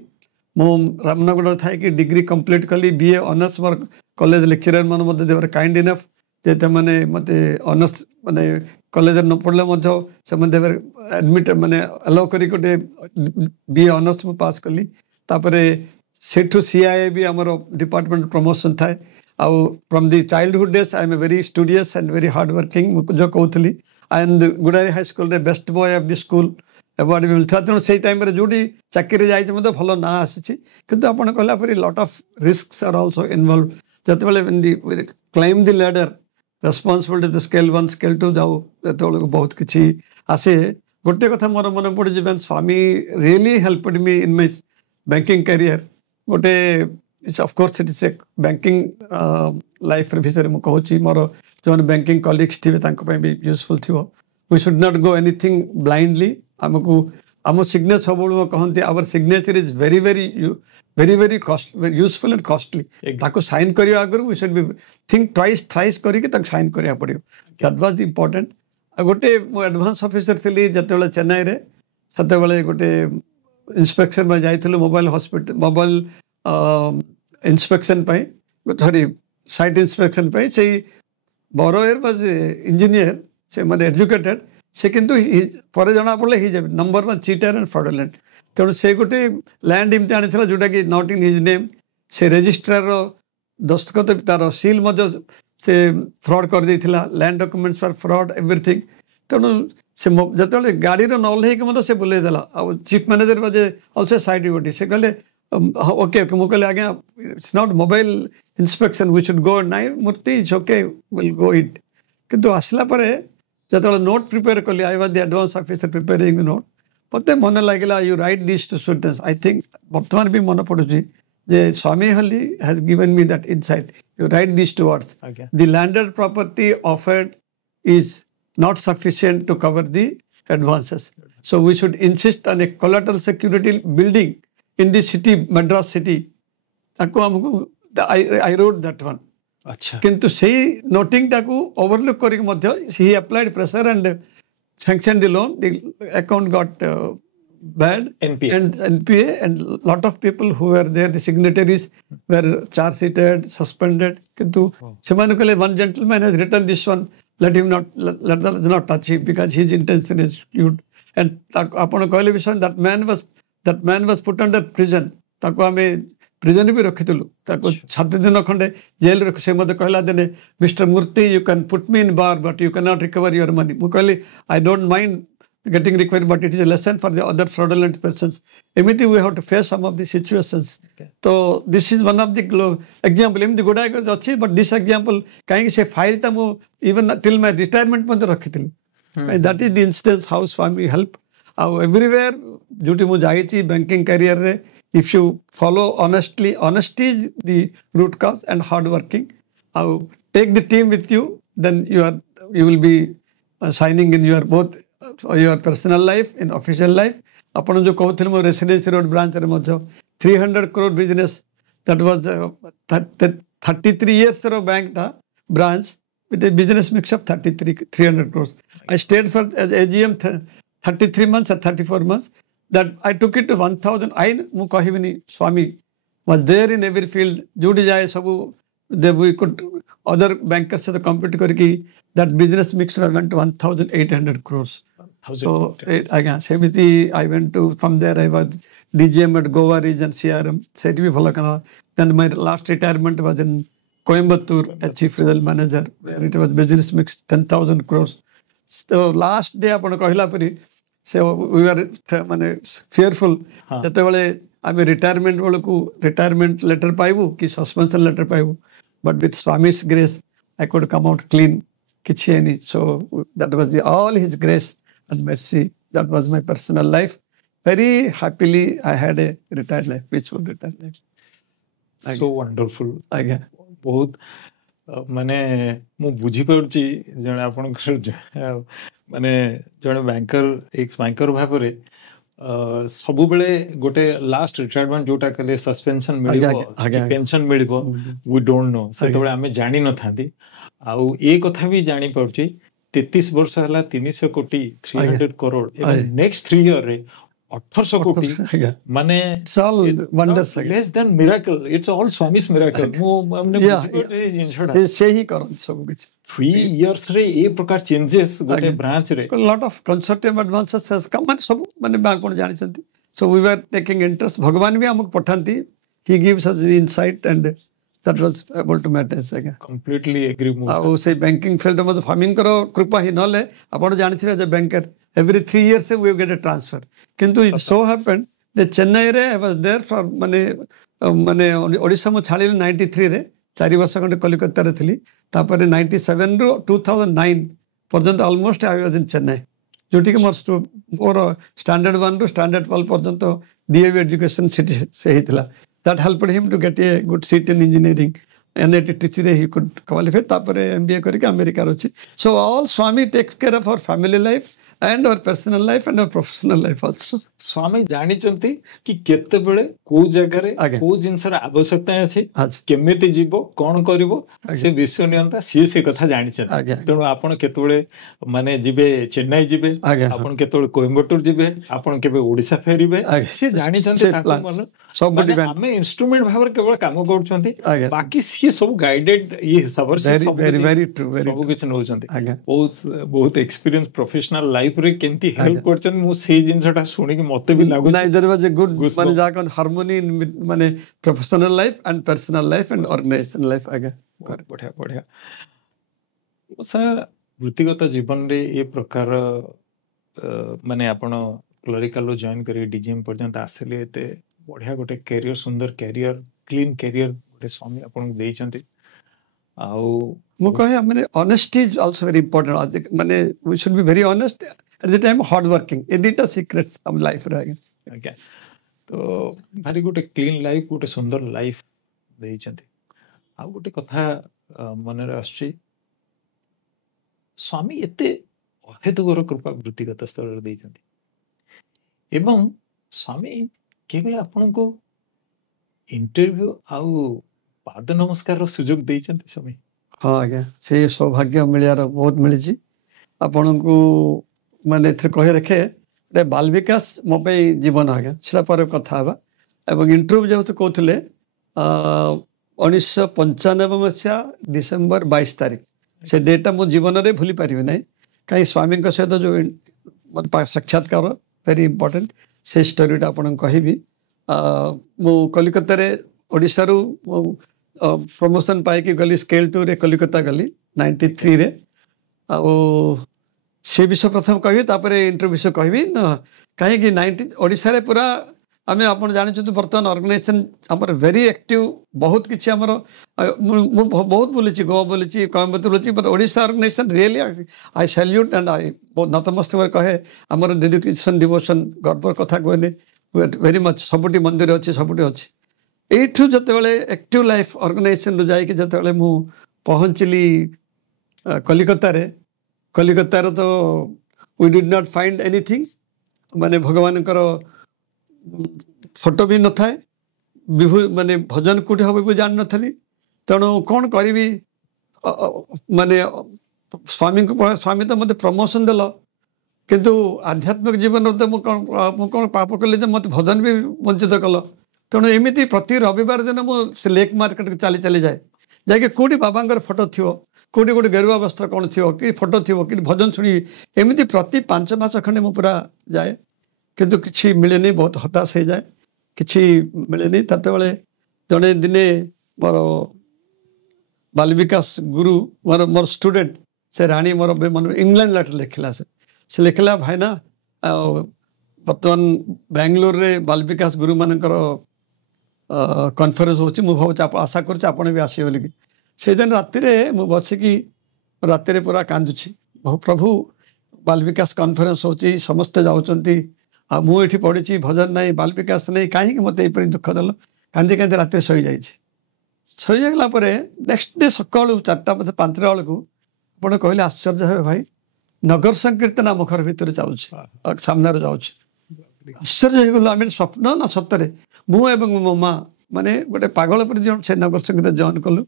मो रामनगर थाए कि डिग्री कंप्लीट कली बीए ऑनर्स मोर कॉलेज लेक्चरर मन मते देवर काइंड इनफ जेते माने मते ऑनर्स माने कॉलेज न पढ़ले मधो से मन देवर एडमिट माने अलाउ करी कोटे बीए ऑनर्स में पास कली तापरे सेठु सीआईए भी हमरो डिपार्टमेंट प्रमोशन थाए आउ from the childhood days I am very studious and very hard working जो कहतली I am the Gudari high school रे best boy of the school award भी मिलता तेणु से टाइम रे जोडी चाकरी जाई मते भलो ना आसी किंतु आपण कहला परि lot of risks are also involve जते बेले when the climb the ladder responsibility the scale 1 scale 2 जाऊ जते बहुत किछि आसे गोटे कथा मोर मन पड़ जे Swami really helped me in my banking career गोटे of course it is a banking life रे भीतर मु कहूची मोर जोन बैंकिंग कलीग्स थिबे तांको पय भी यूजफुल थिबो we should not go anything blindly हमको आम सिग्नेचर सब कहते our signature is very very very very cost useful and costly ताको साइन करने आगर we should be think twice thrice करके साइन करा पड़ो दैट वाज इंपोर्टेंट गोटे मु एडवांस ऑफिसर थी जिते चेन्नई रे से गोटे इंस्पेक्शन में जाइलु mobile hospital mobile inspection sorry site inspection से बरोयर वाज इंजीनियर से माने एजुकेटेड से किंतु पर जना पड़े he number 1 cheater and fraudulent तेणु से गोटे लैंड एमती आनी जोटा कि नॉट इन हिज नेम से रजिस्ट्रार दस्तखत तार सील से फ्रॉड कर देथिला land documents for fraud everything तेणु से जो गाड़ी नल्ले से बुले देला आ चीफ मैनेजर बाजे ऑल्सो साइड गोटी से कहले ओके ओके मुझे आज्ञा it's not mobile inspection we should go नाइ Murthy it's okay will go it किंतु आसला परे जो नोट प्रिपेयर कली I was the advance officer preparing the note मत मन लगे you write this to students I think बर्तमान भी मन पड़ुची जे स्वामी हली has given me that insight you write this towards the landed property offered is not sufficient to cover the advances. So we should insist on a collateral security building in the city, Madras city. I wrote that one. अच्छा किंतु सही noting टाकू overlook करिक मध्य he applied pressure and sanctioned the loan. The account got bad NPA. and NPA and lot of people who were there, the signatories were charge sheeted, suspended. किंतु सेमान कहले one gentleman has written this one. Let us not touch him because his intention is good. And आपण कहले विषय that man was put under prison. ताको हमें prison भी रखितलु ताको 7 दिन खंडे जेल रख से मते कहला देने Mr. Murthy you can put me in bar but you cannot recover your money. मु कहली I don't mind getting recovered but it is a lesson for the other fraudulent persons. Eମିତି we have to face some of the situations. So this is one of the example. Eମିତି गोडा अछि but this example काहे से file ता मु even till my retirement मते रखितली. That is the instance how Swami help. Everywhere जोटी मु जाई छी banking career रे if you follow honestly, honesty is the root cause and hard working. Take the team with you, then you will be shining in your both your personal life and official life. अपन जो कहते हैं residency road branch रे मध्य 300 crore business that was 33 years रो bank था branch with a business mix of 300 crores. I stayed for as AGM 33 months or 34 months. That I took it to 1000. I mu kahibini Swami was there in every field. Judi jaye sabu we could other bankers se compete karki that business mix went to 1800 crores. So again semiti I went to from there I was DGM at Goa region CRM said bhi bhala kana. Then my last retirement was in Coimbatore as chief result manager where it was business mix 10,000 crores. So last day apan kahila pari so we were fearful jate bale ame retirement boloku retirement letter paibu ki suspension letter paibu but with Swami's grace I could come out clean kichhi ani. So that was all his grace and mercy. That was my personal life. Very happily I had a retired life, peaceful retired life. So wonderful. Again बहुत माने मु बुझी पाउची जने आपन माने जने banker x banker भाबरे सब बेले गोटे लास्ट रिटायरमेंट जोटा कले सस्पेंशन आज्ञा मिलिबो आज्ञा कि पेंशन मिलिबो वी डोंट नो से तबे आमे जानि न थांदी आउ ए कथा भी जानि पड़ची 33 वर्ष हला 300 कोटी 300 करोड़ एवं नेक्स्ट 3 ईयर रे 1800 कोटी माने it's all wonders less than miracle it's all Swami's miracle मो हमने बुझी जिनछड़ा से ही करन सब कुछ 3 इयर्स रे ए प्रकार चेंजेस गोटे ब्रांच रे लॉट ऑफ कंसर्टिव एडवांसेस हैज कम माने सब माने बैंक कोन जानि छथि so we were taking interest भगवान भी हमक पठांती he gives us insight and that was able to manage again completely agree मो आ से बैंकिंग फील्ड में फार्मिंग करो कृपा ही नले आपण जानि थिबे जे banker every 3 years we get a transfer किंतु it so happened that Chennai रे I was there for माने ओडिशा में छाड़ी 93 रे 4 वर्ष खंडे कलिकता रे थिली तापर 97 रो 2009 पर्यंत almost I was in Chennai जोटी के मोर स्टैंडर्ड 1 रो स्टैंडर्ड 12 पर्यंत डीएवी एजुकेशन सिटी से हितला that helped him to get a good seat in engineering NIT Trichy रे ही कुड क्वालिफाई तापर एमबीए करके अमेरिका रो छी so all Swami takes care of our family life and our personal life and our professional life also Swami जानि चंती कि केते बेले को जगह रे को जिंसर आवश्यकता अछि केमिति जीवो कोन करिवो से विश्वनियंता से कथा जानि चंती तनो आपण केते बेले माने जिबे चेन्नई जिबे आपण केते बेले कोयंबटूर जिबे आपण केबे ओडिसा फेरिबे से जानि चंती ताको मन सब हमें इंस्ट्रूमेंट भावर केवल काम करू चंती बाकी से सब गाइडेड ये हिसाब से सब वेरी ट्रू सब किछ नौ चंती बहुत एक्सपीरियंस प्रोफेशनल लाइफ रे केंती हेल्प करचन मु से जिंसटा सुनी कि मते भी लागु ना इधर वाज ए गुड माने जाकन हार्मनी इन माने professional life and personal life and organisation life आगे बढ़िया बढ़िया सा वृत्तिगत जीवन रे ए प्रकार माने आपण क्लरिकल जॉइन करी डीजीएम पर्यंत आसले एते बढ़िया गोटे कैरियर सुंदर कैरियर क्लीन कैरियर गोटे स्वामी आपण देई चंती आउ मु कहे माने honesty is also very important माने we should be very honest at the time hard working ए दिटा सीक्रेट्स हम लाइफ रे ओके तो भारी गोटे क्लीन लाइफ गोटे सुंदर लाइफ देई चंती आ गोटे कथा मन रे आछी स्वामी एते अहेतुकर कृपा वृत्तिगत स्तर रे देई चंती एवं स्वामी केबे आपन को इंटरव्यू आउ पाद नमस्कार सुजोग देई चंती स्वामी हाँ आज्ञा से सौभाग्य मिलियार बहुत मिली आपण को माने कही रखे गोटे बाल विकास मो जीवन आज्ञा से कथा एवं इंटरव्यू जेहतु कहते 1995 मसीहा डिसेम्बर 22 तारीख से डेटा मो जीवन में भूली पारि ना कहीं स्वामी सहित जो साक्षात्कार वेरी इंपोर्टेंट से स्टोरीटा आपन कहबी मु कलिकता रे ओडिशा रु प्रमोशन पाई गली स्केल 2 रे कलिकता गली 93 रे से विषय प्रथम कहि तापर इंटरव्यू विषय कहबी न कहीं 90 ओडिशा रे पूरा आमे आपन जानि छु वर्तमान ऑर्गेनाइजेशन हमर वेरी एक्टिव बहुत किछि हमर बहुत बोलिछि गोवा बोलिछि कोयंबटूर बोलिछि but Odisha organisation really I salute and I बहुत नतमस्तक कहे हमर डेडिकेशन डिवोशन गर्व कथा कहने वेरी मच सबुटी मंदिर अछि सबुटी अछि एठु जतबेले एक्टिव लाइफ ऑर्गेनाइजेशन जाइके जतबेले मु पहुंचली कलिकता रे तो we did not find anything माने भगवान कर फोटो भी न थाए विभू माने भजन कोठी हबे भी जान न थली तेणु कौन करी माने स्वामी तो मते प्रमोशन देल किंतु आध्यात्मिक जीवन तो कौन पाप कली मत भजन भी वंचित कल तेणु एमती प्रति रविवार दिन मुझे लेक मार्केट चली चली जाए जाकि कौटी बाबा फोटो थी कौटी गोटे गेरुआ वस्त्र कौन थी कि फोटो थी कि भजन शुणी एमती प्रति 5 मास खंडे मु पूरा जाए किंतु किसी मिले नहीं बहुत हताश हो जाए किसी मिले नहीं तत्वे जड़े दिने मोर बाल विकास गुरु मोर स्टूडेंट से राणी मोर मन इंग्लैंड लेटर लिखला से लिखला भाई ना बर्तमान बेंगलोर रे बाल विकास गुरु मानकर कॉन्फ्रेंस होची मु भाव आशा कर आपण भी आसे बोलिकी से दिन राति मु बसिकी राति पूरा कांदुची बहु प्रभु बाल विकास कॉन्फ्रेंस होची समस्ते जाउचंती आ मु एठी पड़ी भजन नहीं बाल विकास नहीं कहीं मत दुख दल कांदी कांदी राति शई जाइए नेक्स्ट डे सका 4टा 5टा बेलू आप कहले आश्चर्य हे भाई नगर संकीर्तन आम घर भितर जाऊँ सामने जाऊँ आश्चर्य ହେଇଗଲୁ ଆମେ ସ୍ୱପ୍ନ ନା ସତରେ ମୁଁ ଏବଂ ମୋ ମା ମାନେ ଗୋଟେ ପାଗଳ ପରି ସେ ନଗର ସଂଗୀତ ଜଏନ୍ କଲୁ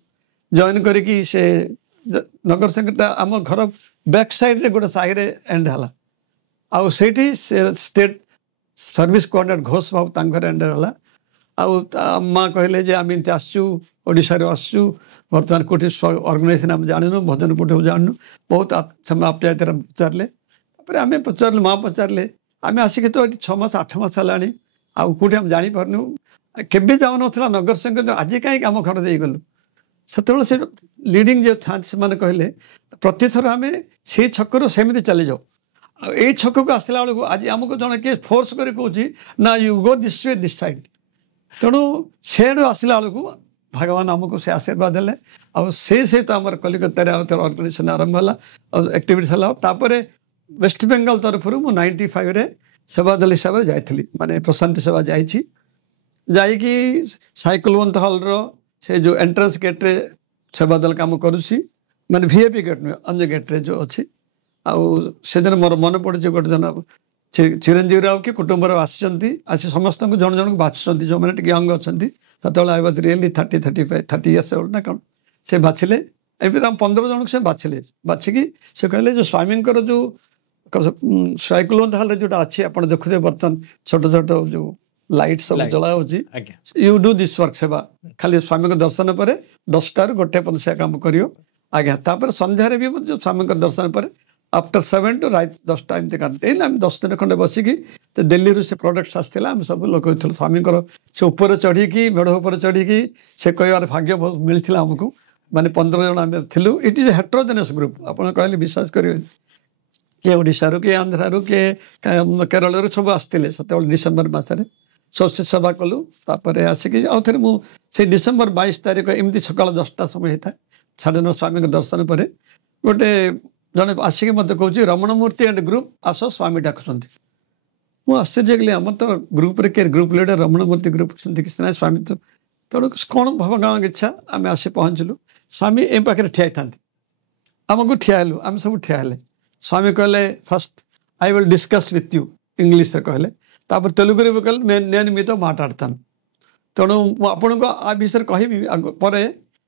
ଜଏନ୍ କରିକି ସେ ନଗର ସଂଗୀତ ଆମ ଘର ବ୍ୟାକ୍ ସାଇଡ୍ରେ ଗୋଟେ ସାହିରେ ଏଣ୍ଡ ହେଲା ଆଉ ସେଇଠି ସେ ଷ୍ଟେଟ୍ ସର୍ଭିସ୍ କୋଅର୍ଡିନେଟର ଘୋଷ ବାବୁ ତାଙ୍କ ଘରେ ଏଣ୍ଡ ହେଲା ଆଉ ମା କହିଲେ ଯେ ଆମେ ଏମିତି ଆସିଛୁ ଓଡ଼ିଶାରୁ ଆସିଛୁ ବର୍ତ୍ତମାନ କେଉଁଠି ଅର୍ଗାନାଇଜେସନ୍ ଆମେ ଜାଣିନୁ ଭଜନ କେଉଁଠି ଜାଣିନୁ ବହୁତ ସମୟ ଆପ୍ୟାୟତାରେ ପଚାରିଲେ ତାପରେ ଆମେ ପଚାରିଲୁ ମା ପଚାରିଲେ ଆମେ ଆସିକି ତ ଏଠି 6 ମାସ 8 ମାସ ହେଲାଣି ଆଉ କେଉଁଠି ଆମେ ଜାଣିପାରୁନୁ କେବେ ଯାଉନଥିଲା ନଗର ସଂଗୀତ ଆଜି କାହିଁକି ଆମ ଘର ଦେଇଗଲୁ ସେତେବେଳେ ସେ ଲିଡ଼ିଂ ଯେଉଁ ଥାନ୍ତି ସେମାନେ କହିଲେ ପ୍ରତିଥର ଆମେ ସେଇ ଛକରୁ ସେମିତି ଚାଲିଯାଉ ଆଉ ଏଇ ଛକକୁ ଆସିଲା ବେଳକୁ ଆଜି ଆମକୁ ଜଣେ କିଏ ଫୋର୍ସ କରି କହୁଛି ନା you go this way this side ତେଣୁ ସେଆଡ଼ୁ ଆସିଲା ବେଳକୁ ଭଗବାନ ଆମକୁ ସେ ଆଶୀର୍ବାଦ ଦେଲେ ଆଉ ସେ ସହିତ ଆମର କଲିକତାରେ ଆଉ ଥରେ ଅର୍ଗାନାଇଜେସନ୍ ଆରମ୍ଭ ହେଲା ଆଉ ଆକ୍ଟିଭିଟିସ୍ ହେଲା ତାପରେ ୱେଷ୍ଟବେଙ୍ଗଲ ତରଫରୁ ମୁଁ 95ରେ ସେବାଦଳ ହିସାବରେ ଯାଇଥିଲି ମାନେ ପ୍ରଶାନ୍ତି ସେବା ଯାଇଛି ଯାଇକି ସାଇକଲବନ୍ତ ହଲ୍ର ସେ ଯେଉଁ ଏଣ୍ଟ୍ରାନ୍ସ ଗେଟ୍ରେ ସେବାଦଳ କାମ କରୁଛି ମାନେ VIP ଗେଟ୍ ନୁହେଁ ଅନ୍ୟ ଗେଟ୍ରେ ଯେଉଁ ଅଛି ଆଉ ସେଦିନ ମୋର ମନେ ପଡ଼ୁଛି ଗୋଟେ ଜଣ ଚିରଞ୍ଜୀବୀ ରାଓ କି କୁଟୁମ୍ବର ଆସିଛନ୍ତି ଆସି ସମସ୍ତଙ୍କୁ ଜଣ ଜଣଙ୍କୁ ବାଛୁଛନ୍ତି ଯେଉଁମାନେ ଟିକେ ୟଙ୍ଗ ଅଛନ୍ତି ସେତେବେଳେ I was really 30 years old ନା କ'ଣ ସେ ବାଛିଲେ ଏମିତି ଆମ 15 ଜଣଙ୍କୁ ସେ ବାଛିଲେ ବାଛିକି ସେ କହିଲେ ଯେ ସ୍ୱାମୀଙ୍କର ଯେଉଁ ସାଇକଲବନ୍ତ ହଲ୍ରେ ଯେଉଁଟା ଅଛି ଆପଣ ଦେଖୁଥିବେ ବର୍ତ୍ତମାନ ଛୋଟ ଛୋଟ ଯେଉଁ ଲାଇଟ୍ ସବୁ ଜଳା ହେଉଛି ୟୁ ଡୁ ଦିସ୍ ୱାର୍କ ସେବା ଖାଲି ସ୍ୱାମୀଙ୍କ ଦର୍ଶନ ପରେ 10ଟାରୁ 1 ପର୍ଯ୍ୟନ୍ତ ସେ କାମ କରିବ ଆଜ୍ଞା ତାପରେ ସନ୍ଧ୍ୟାରେ ବି ମଧ୍ୟ ସ୍ୱାମୀଙ୍କ ଦର୍ଶନ ପରେ ଆଫ୍ଟର 7 ଟୁ ରାତି 10ଟା ଏମିତି କାଟते ଆମେ 10 ଦିନ ଖଣ୍ଡେ ବସିକି ଦିଲ୍ଲୀରୁ ସେ ପ୍ରଡକ୍ଟସ୍ ଆସିଥିଲା ଆମେ ସବୁ ଲଗାଉଥିଲୁ ସ୍ୱାମୀଙ୍କର ସେ ଉପରେ ଚଢ଼ିକି ମେଢ଼ ଉପରେ ଚଢ଼ିକି ସେ କହିବାର ଭାଗ୍ୟ ମିଳିଥିଲା ଆମକୁ ମାନେ 15 ଜଣ ଆମେ ଥିଲୁ ଇଟ୍ ଇଜ୍ ହେଟ୍ରୋଜେନିୟସ୍ ଗ୍ରୁପ୍ ଆପଣ କହିଲେ ବିଶ୍ୱାସ କରିବେ କିଏ ଓଡ଼ିଶାରୁ କିଏ ଆନ୍ଧ୍ରାରୁ କିଏ କେରଳରୁ ସବୁ ଆସିଥିଲେ ସେତେବେଳେ ଡିସେମ୍ବର ମାସରେ ସବୁ ସେ ସେବା କଲୁ ତାପରେ ଆସିକି ଆଉ ଥରେ ମୁଁ ସେଇ ଡିସେମ୍ବର 22 ତାରିଖ ଏମିତି ସକାଳ 10ଟା ସମୟ ହେଇଥାଏ ସାଧାରଣ ସ୍ୱାମୀଙ୍କ ଦର୍ଶନ ପରେ ଗୋଟେ ଜଣେ ଆସିକି ମୋତେ କହୁଛି ରମଣ ମୂର୍ତ୍ତି ଆଣ୍ଡ ଗ୍ରୁପ୍ ଆସ ସ୍ୱାମୀ ଡାକୁଛନ୍ତି ମୁଁ ଆଶ୍ଚର୍ଯ୍ୟ କଲି ଆମର ତ ଗ୍ରୁପ୍ରେ କିଏ ଗ୍ରୁପ୍ ଲିଡର ରମଣ ମୂର୍ତ୍ତି ଗ୍ରୁପ୍ ସେମିତି କିଛି ନାହିଁ ସ୍ୱାମୀ ତ ତେଣୁ କ'ଣ ଭଗବାନଙ୍କ ଇଚ୍ଛା ଆମେ ଆସି ପହଞ୍ଚିଲୁ ସ୍ୱାମୀ ଏ ପାଖରେ ଠିଆ ହେଇଥାନ୍ତି ଆମକୁ ଠିଆ ହେଲୁ ଆମେ ସବୁ ଠିଆ ହେଲେ ସ୍ୱାମୀ କହିଲେ first I will discuss with you ଇଂଲିଶରେ କହିଲେ ତାପରେ ତେଲୁଗୁରେ ବି କହିଲେ నేను మీతో మాట్లాడతాను ତେଣୁ ମୁଁ ଆପଣଙ୍କୁ ଆ ବିଷୟରେ କହିବି ପରେ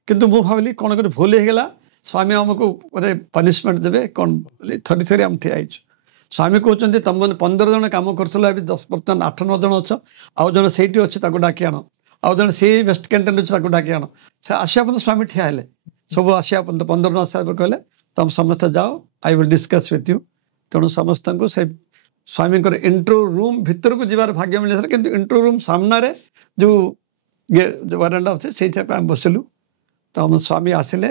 କିନ୍ତୁ ମୁଁ ଭାବିଲି କ'ଣ ଗୋଟେ ଭୁଲ ହେଇଗଲା ସ୍ୱାମୀ ଆମକୁ ଗୋଟେ ପନିଶମେଣ୍ଟ ଦେବେ କ'ଣ ବୋଲି ଥରେ ଆମେ ଠିଆ ହେଇଛୁ ସ୍ୱାମୀ କହୁଛନ୍ତି ତମମାନେ 15 ଜଣ କାମ କରୁଥିଲ ଏବେ ବର୍ତ୍ତମାନ 8-9 ଜଣ ଅଛ ଆଉ ଜଣେ ସେଇଠି ଅଛି ତାକୁ ଡାକି ଆଣ ଆଉ ଜଣେ ସେଇ ୱେଷ୍ଟ କ୍ୟାଣ୍ଟନ୍ ଅଛି ତାକୁ ଡାକି ଆଣ ସେ ଆସିବା ପର୍ଯ୍ୟନ୍ତ ସ୍ୱାମୀ ଠିଆ ହେଲେ ସବୁ ଆସିବା ପର୍ଯ୍ୟନ୍ତ 15 ଜଣ ଆସିବା ପରେ କହିଲେ ତମେ ସମସ୍ତେ ଯାଅ I will discuss with you ତେଣୁ ସମସ୍ତଙ୍କୁ ସେ ସ୍ୱାମୀଙ୍କର ଇଣ୍ଟ୍ରୋ ରୁମ୍ ଭିତରକୁ ଯିବାର ଭାଗ୍ୟ ମିଳିଥିଲା କିନ୍ତୁ ଇଣ୍ଟ୍ରୋ ରୁମ୍ ସାମ୍ନାରେ ଯେଉଁ ବାରାଣ୍ଡା ଅଛି ସେଇଥିପାଇଁ ଆମେ ବସିଲୁ ତ ଆମ ସ୍ୱାମୀ ଆସିଲେ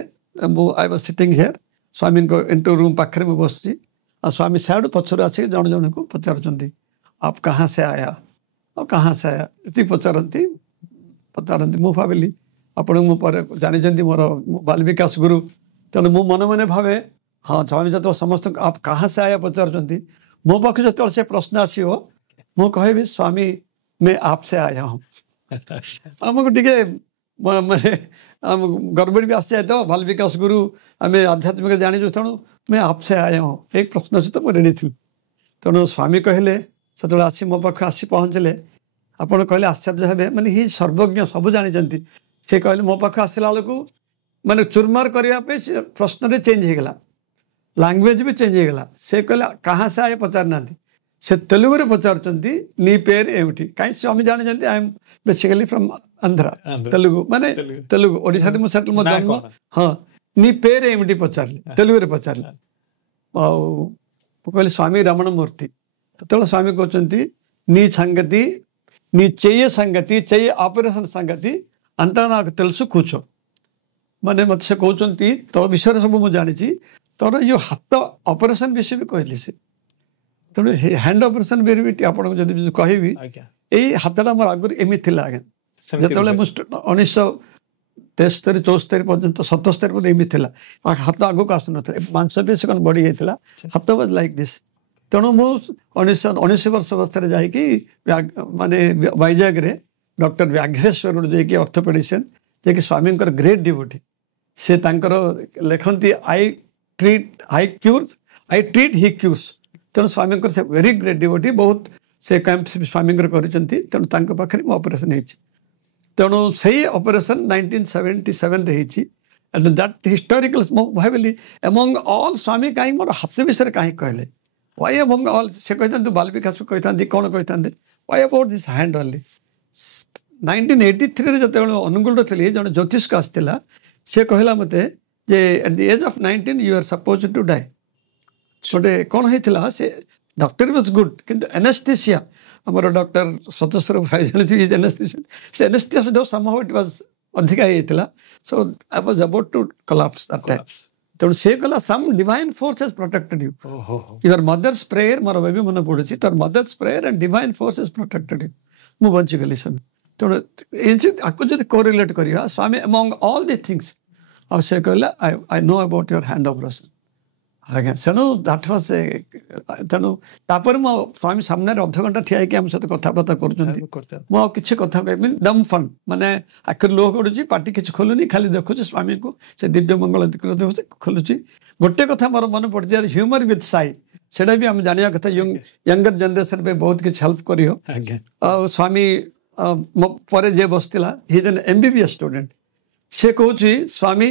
ମୁଁ ଆଇ ୱାଜ୍ ସିଟିଂ ହିୟର୍ ସ୍ୱାମୀଙ୍କ ଇଣ୍ଟ୍ରୋ ରୁମ୍ ପାଖରେ ମୁଁ ବସିଛି ଆଉ ସ୍ୱାମୀ ସିଆଡ଼ୁ ପଛରୁ ଆସିକି ଜଣେ ଜଣଙ୍କୁ ପଚାରୁଛନ୍ତି ଆପ କାହା ସେ ଆୟା ଆଉ କାହା ସେ ଆୟା ଏତିକି ପଚାରନ୍ତି ମୁଁ ଭାବିଲି ଆପଣଙ୍କୁ ମୁଁ ପରେ ଜାଣିଛନ୍ତି ମୋର ବାଲ ବିକାଶ ଗୁରୁ ତେଣୁ ମୁଁ ମନେ ମନେ ଭାବେ ହଁ ସ୍ୱାମୀ ଯେତେବେଳେ ସମସ୍ତଙ୍କୁ ଆପ କାହା ସେ ଆୟା ପଚାରୁଛନ୍ତି ମୋ ପାଖକୁ ଯେତେବେଳେ ସେ ପ୍ରଶ୍ନ ଆସିବ ମୁଁ କହିବି ସ୍ୱାମୀ ମେ ଆପ ସେ ଆୟା ହୁଁ ଆମକୁ ଟିକେ ମାନେ ଗଡ଼ବଡ଼ି ବି ଆସିଯାଏ ତ ବାଲ ବିକାଶ ଗୁରୁ ଆମେ ଆଧ୍ୟାତ୍ମିକ ଜାଣିଛୁ ତେଣୁ ମେ ଆପ ସେ ଆୟା ହୁଁ ଏଇ ପ୍ରଶ୍ନ ସହିତ ମୁଁ ରେଡ଼ି ଥିଲି ତେଣୁ ସ୍ୱାମୀ କହିଲେ ସେତେବେଳେ ଆସି ମୋ ପାଖକୁ ଆସି ପହଞ୍ଚିଲେ ଆପଣ କହିଲେ ଆଶ୍ଚର୍ଯ୍ୟ ହେବେ ମାନେ ହି ସର୍ବଜ୍ଞ ସବୁ ଜାଣିଛନ୍ତି ସେ କହିଲେ ମୋ ପାଖକୁ ଆସିଲା ବେଳକୁ ମାନେ ଚୁରମାର କରିବା ପାଇଁ ସେ ପ୍ରଶ୍ନରେ ଚେଞ୍ଜ ହେଇଗଲା ଲାଙ୍ଗୁଏଜ ବି ଚେଞ୍ଜ ହେଇଗଲା ସେ କହିଲେ କାହା ସେ ଆୟ ପଚାରି ନାହାନ୍ତି ସେ ତେଲୁଗୁରେ ପଚାରୁଛନ୍ତି నీ పేరు ఏమిటి କାହିଁ ସ୍ୱାମୀ ଜାଣିଛନ୍ତି I M basically from Andhra Telugu ମାନେ ତେଲୁଗୁ ଓଡ଼ିଶାରେ ମୁଁ ସେଟଲ୍ ମୋ ଜନ୍ମ ହଁ నీ పేరు ఏమిటి ପଚାରିଲେ ତେଲୁଗୁରେ ପଚାରିଲେ ଆଉ ମୁଁ କହିଲି ସ୍ୱାମୀ ରମଣ ମୂର୍ତ୍ତି ସେତେବେଳେ ସ୍ୱାମୀ କହୁଛନ୍ତି నీ సంగతి నీ చెయ్యి సంగతి చెయ్యి ఆపరేషన్ సంగతి అంతా నాకు తెలుసు కూర్చో ମାନେ ମୋତେ ସେ କହୁଛନ୍ତି ତୋ ବିଷୟରେ ସବୁ ମୁଁ ଜାଣିଛି ତୋର ଇଏ ହାତ ଅପରେସନ୍ ବିଷୟ ବି କହିଲି ସେ ତେଣୁ ହ୍ୟାଣ୍ଡ ଅପରେସନ୍ ବି ଆପଣଙ୍କୁ ଯଦି କହିବି ଏଇ ହାତଟା ମୋର ଆଗରୁ ଏମିତି ଥିଲା ଆଜ୍ଞା ଯେତେବେଳେ ମୁଁ 1973-74 ପର୍ଯ୍ୟନ୍ତ 77 ପର୍ଯ୍ୟନ୍ତ ଏମିତି ଥିଲା ହାତ ଆଗକୁ ଆସୁନଥିଲା ମାଂସ ପେଶୀ କ'ଣ ବଢ଼ି ଯାଇଥିଲା ହାତ ୱାଜ୍ ଲାଇକ୍ ଦିସ୍ ତେଣୁ ମୁଁ 19 ବର୍ଷ ଅବସ୍ଥାରେ ଯାଇକି ମାନେ వైజాగ్ରେ ଡକ୍ଟର ବ୍ୟାଘ୍ରେଶ୍ୱର ଯାଇକି ଅର୍ଥୋପେଡିସିଆନ୍ ଯିଏକି ସ୍ୱାମୀଙ୍କର ଗ୍ରେଟ୍ ଡିଭୋଟି ସେ ତାଙ୍କର ଲେଖନ୍ତି ଆଇ ଟ୍ରିଟ୍ ହି କ୍ୟୁର୍ସ ତେଣୁ ସ୍ୱାମୀଙ୍କର ସେ ଭେରି ଗ୍ରେଟ୍ ଡିଭୋଟି ବହୁତ से कैंप स्वामी तेणु तांको पाखरे मो ऑपरेशन होइछि तेणु सही ऑपरेशन 1977 रे होइछि एंड दैट हिस्टोरिकल मो भाबिली अमंग ऑल स्वामी काई मोर हाथ विषय काई कहले व्हाई अमंग ऑल से कहतन बालविकास कहतन कोन कहतन why about this hand only 1983 रे जते अनुगुण थली जण ज्योतिष का आस्तिला से कहला मते जे at the age of 19 you are suppose to die छोटे कौन होता से डॉक्टर वाज गुड किंतु एनेस्थेसिया हमारा डॉक्टर सतस्वर भाई जानी एनेस्थेसिया से एनेस्थेसिया डो समहाउ इट वाज अधिका होता so I was about to collapse that time तेणु से कहला some divine force has protected you your mother's prayer मोर बेबी मन पड़ुछि तोर mother's prayer and divine force has protected you मु बंची गली सन तेणु आपको जो कोरिलेट करिया स्वामी अमंग ऑल दी थिंग्स और से कहला I know about your hand operation आज्ञा तेणु दैट वाज तेणु तापर मो स्वामी सामने अध घंटा ठिया कि आम सहित कथबार्ता कर किसी कथा कह डम फंड माने आखिर लोह गड़ुची पार्टी किसी खोलुनी खाली देखुची स्वामी को से दिव्य मंगल खोलुची गोटे कथा मोर मन पड़ जाए ह्यूमर विथ साई सेटा भी आम जानिया कथा यंगर जनरेशन पे बहुत किसी हेल्प करियो स्वामी पर जे बसला ही देन एमबीबीएस स्टूडेंट से कहूँ स्वामी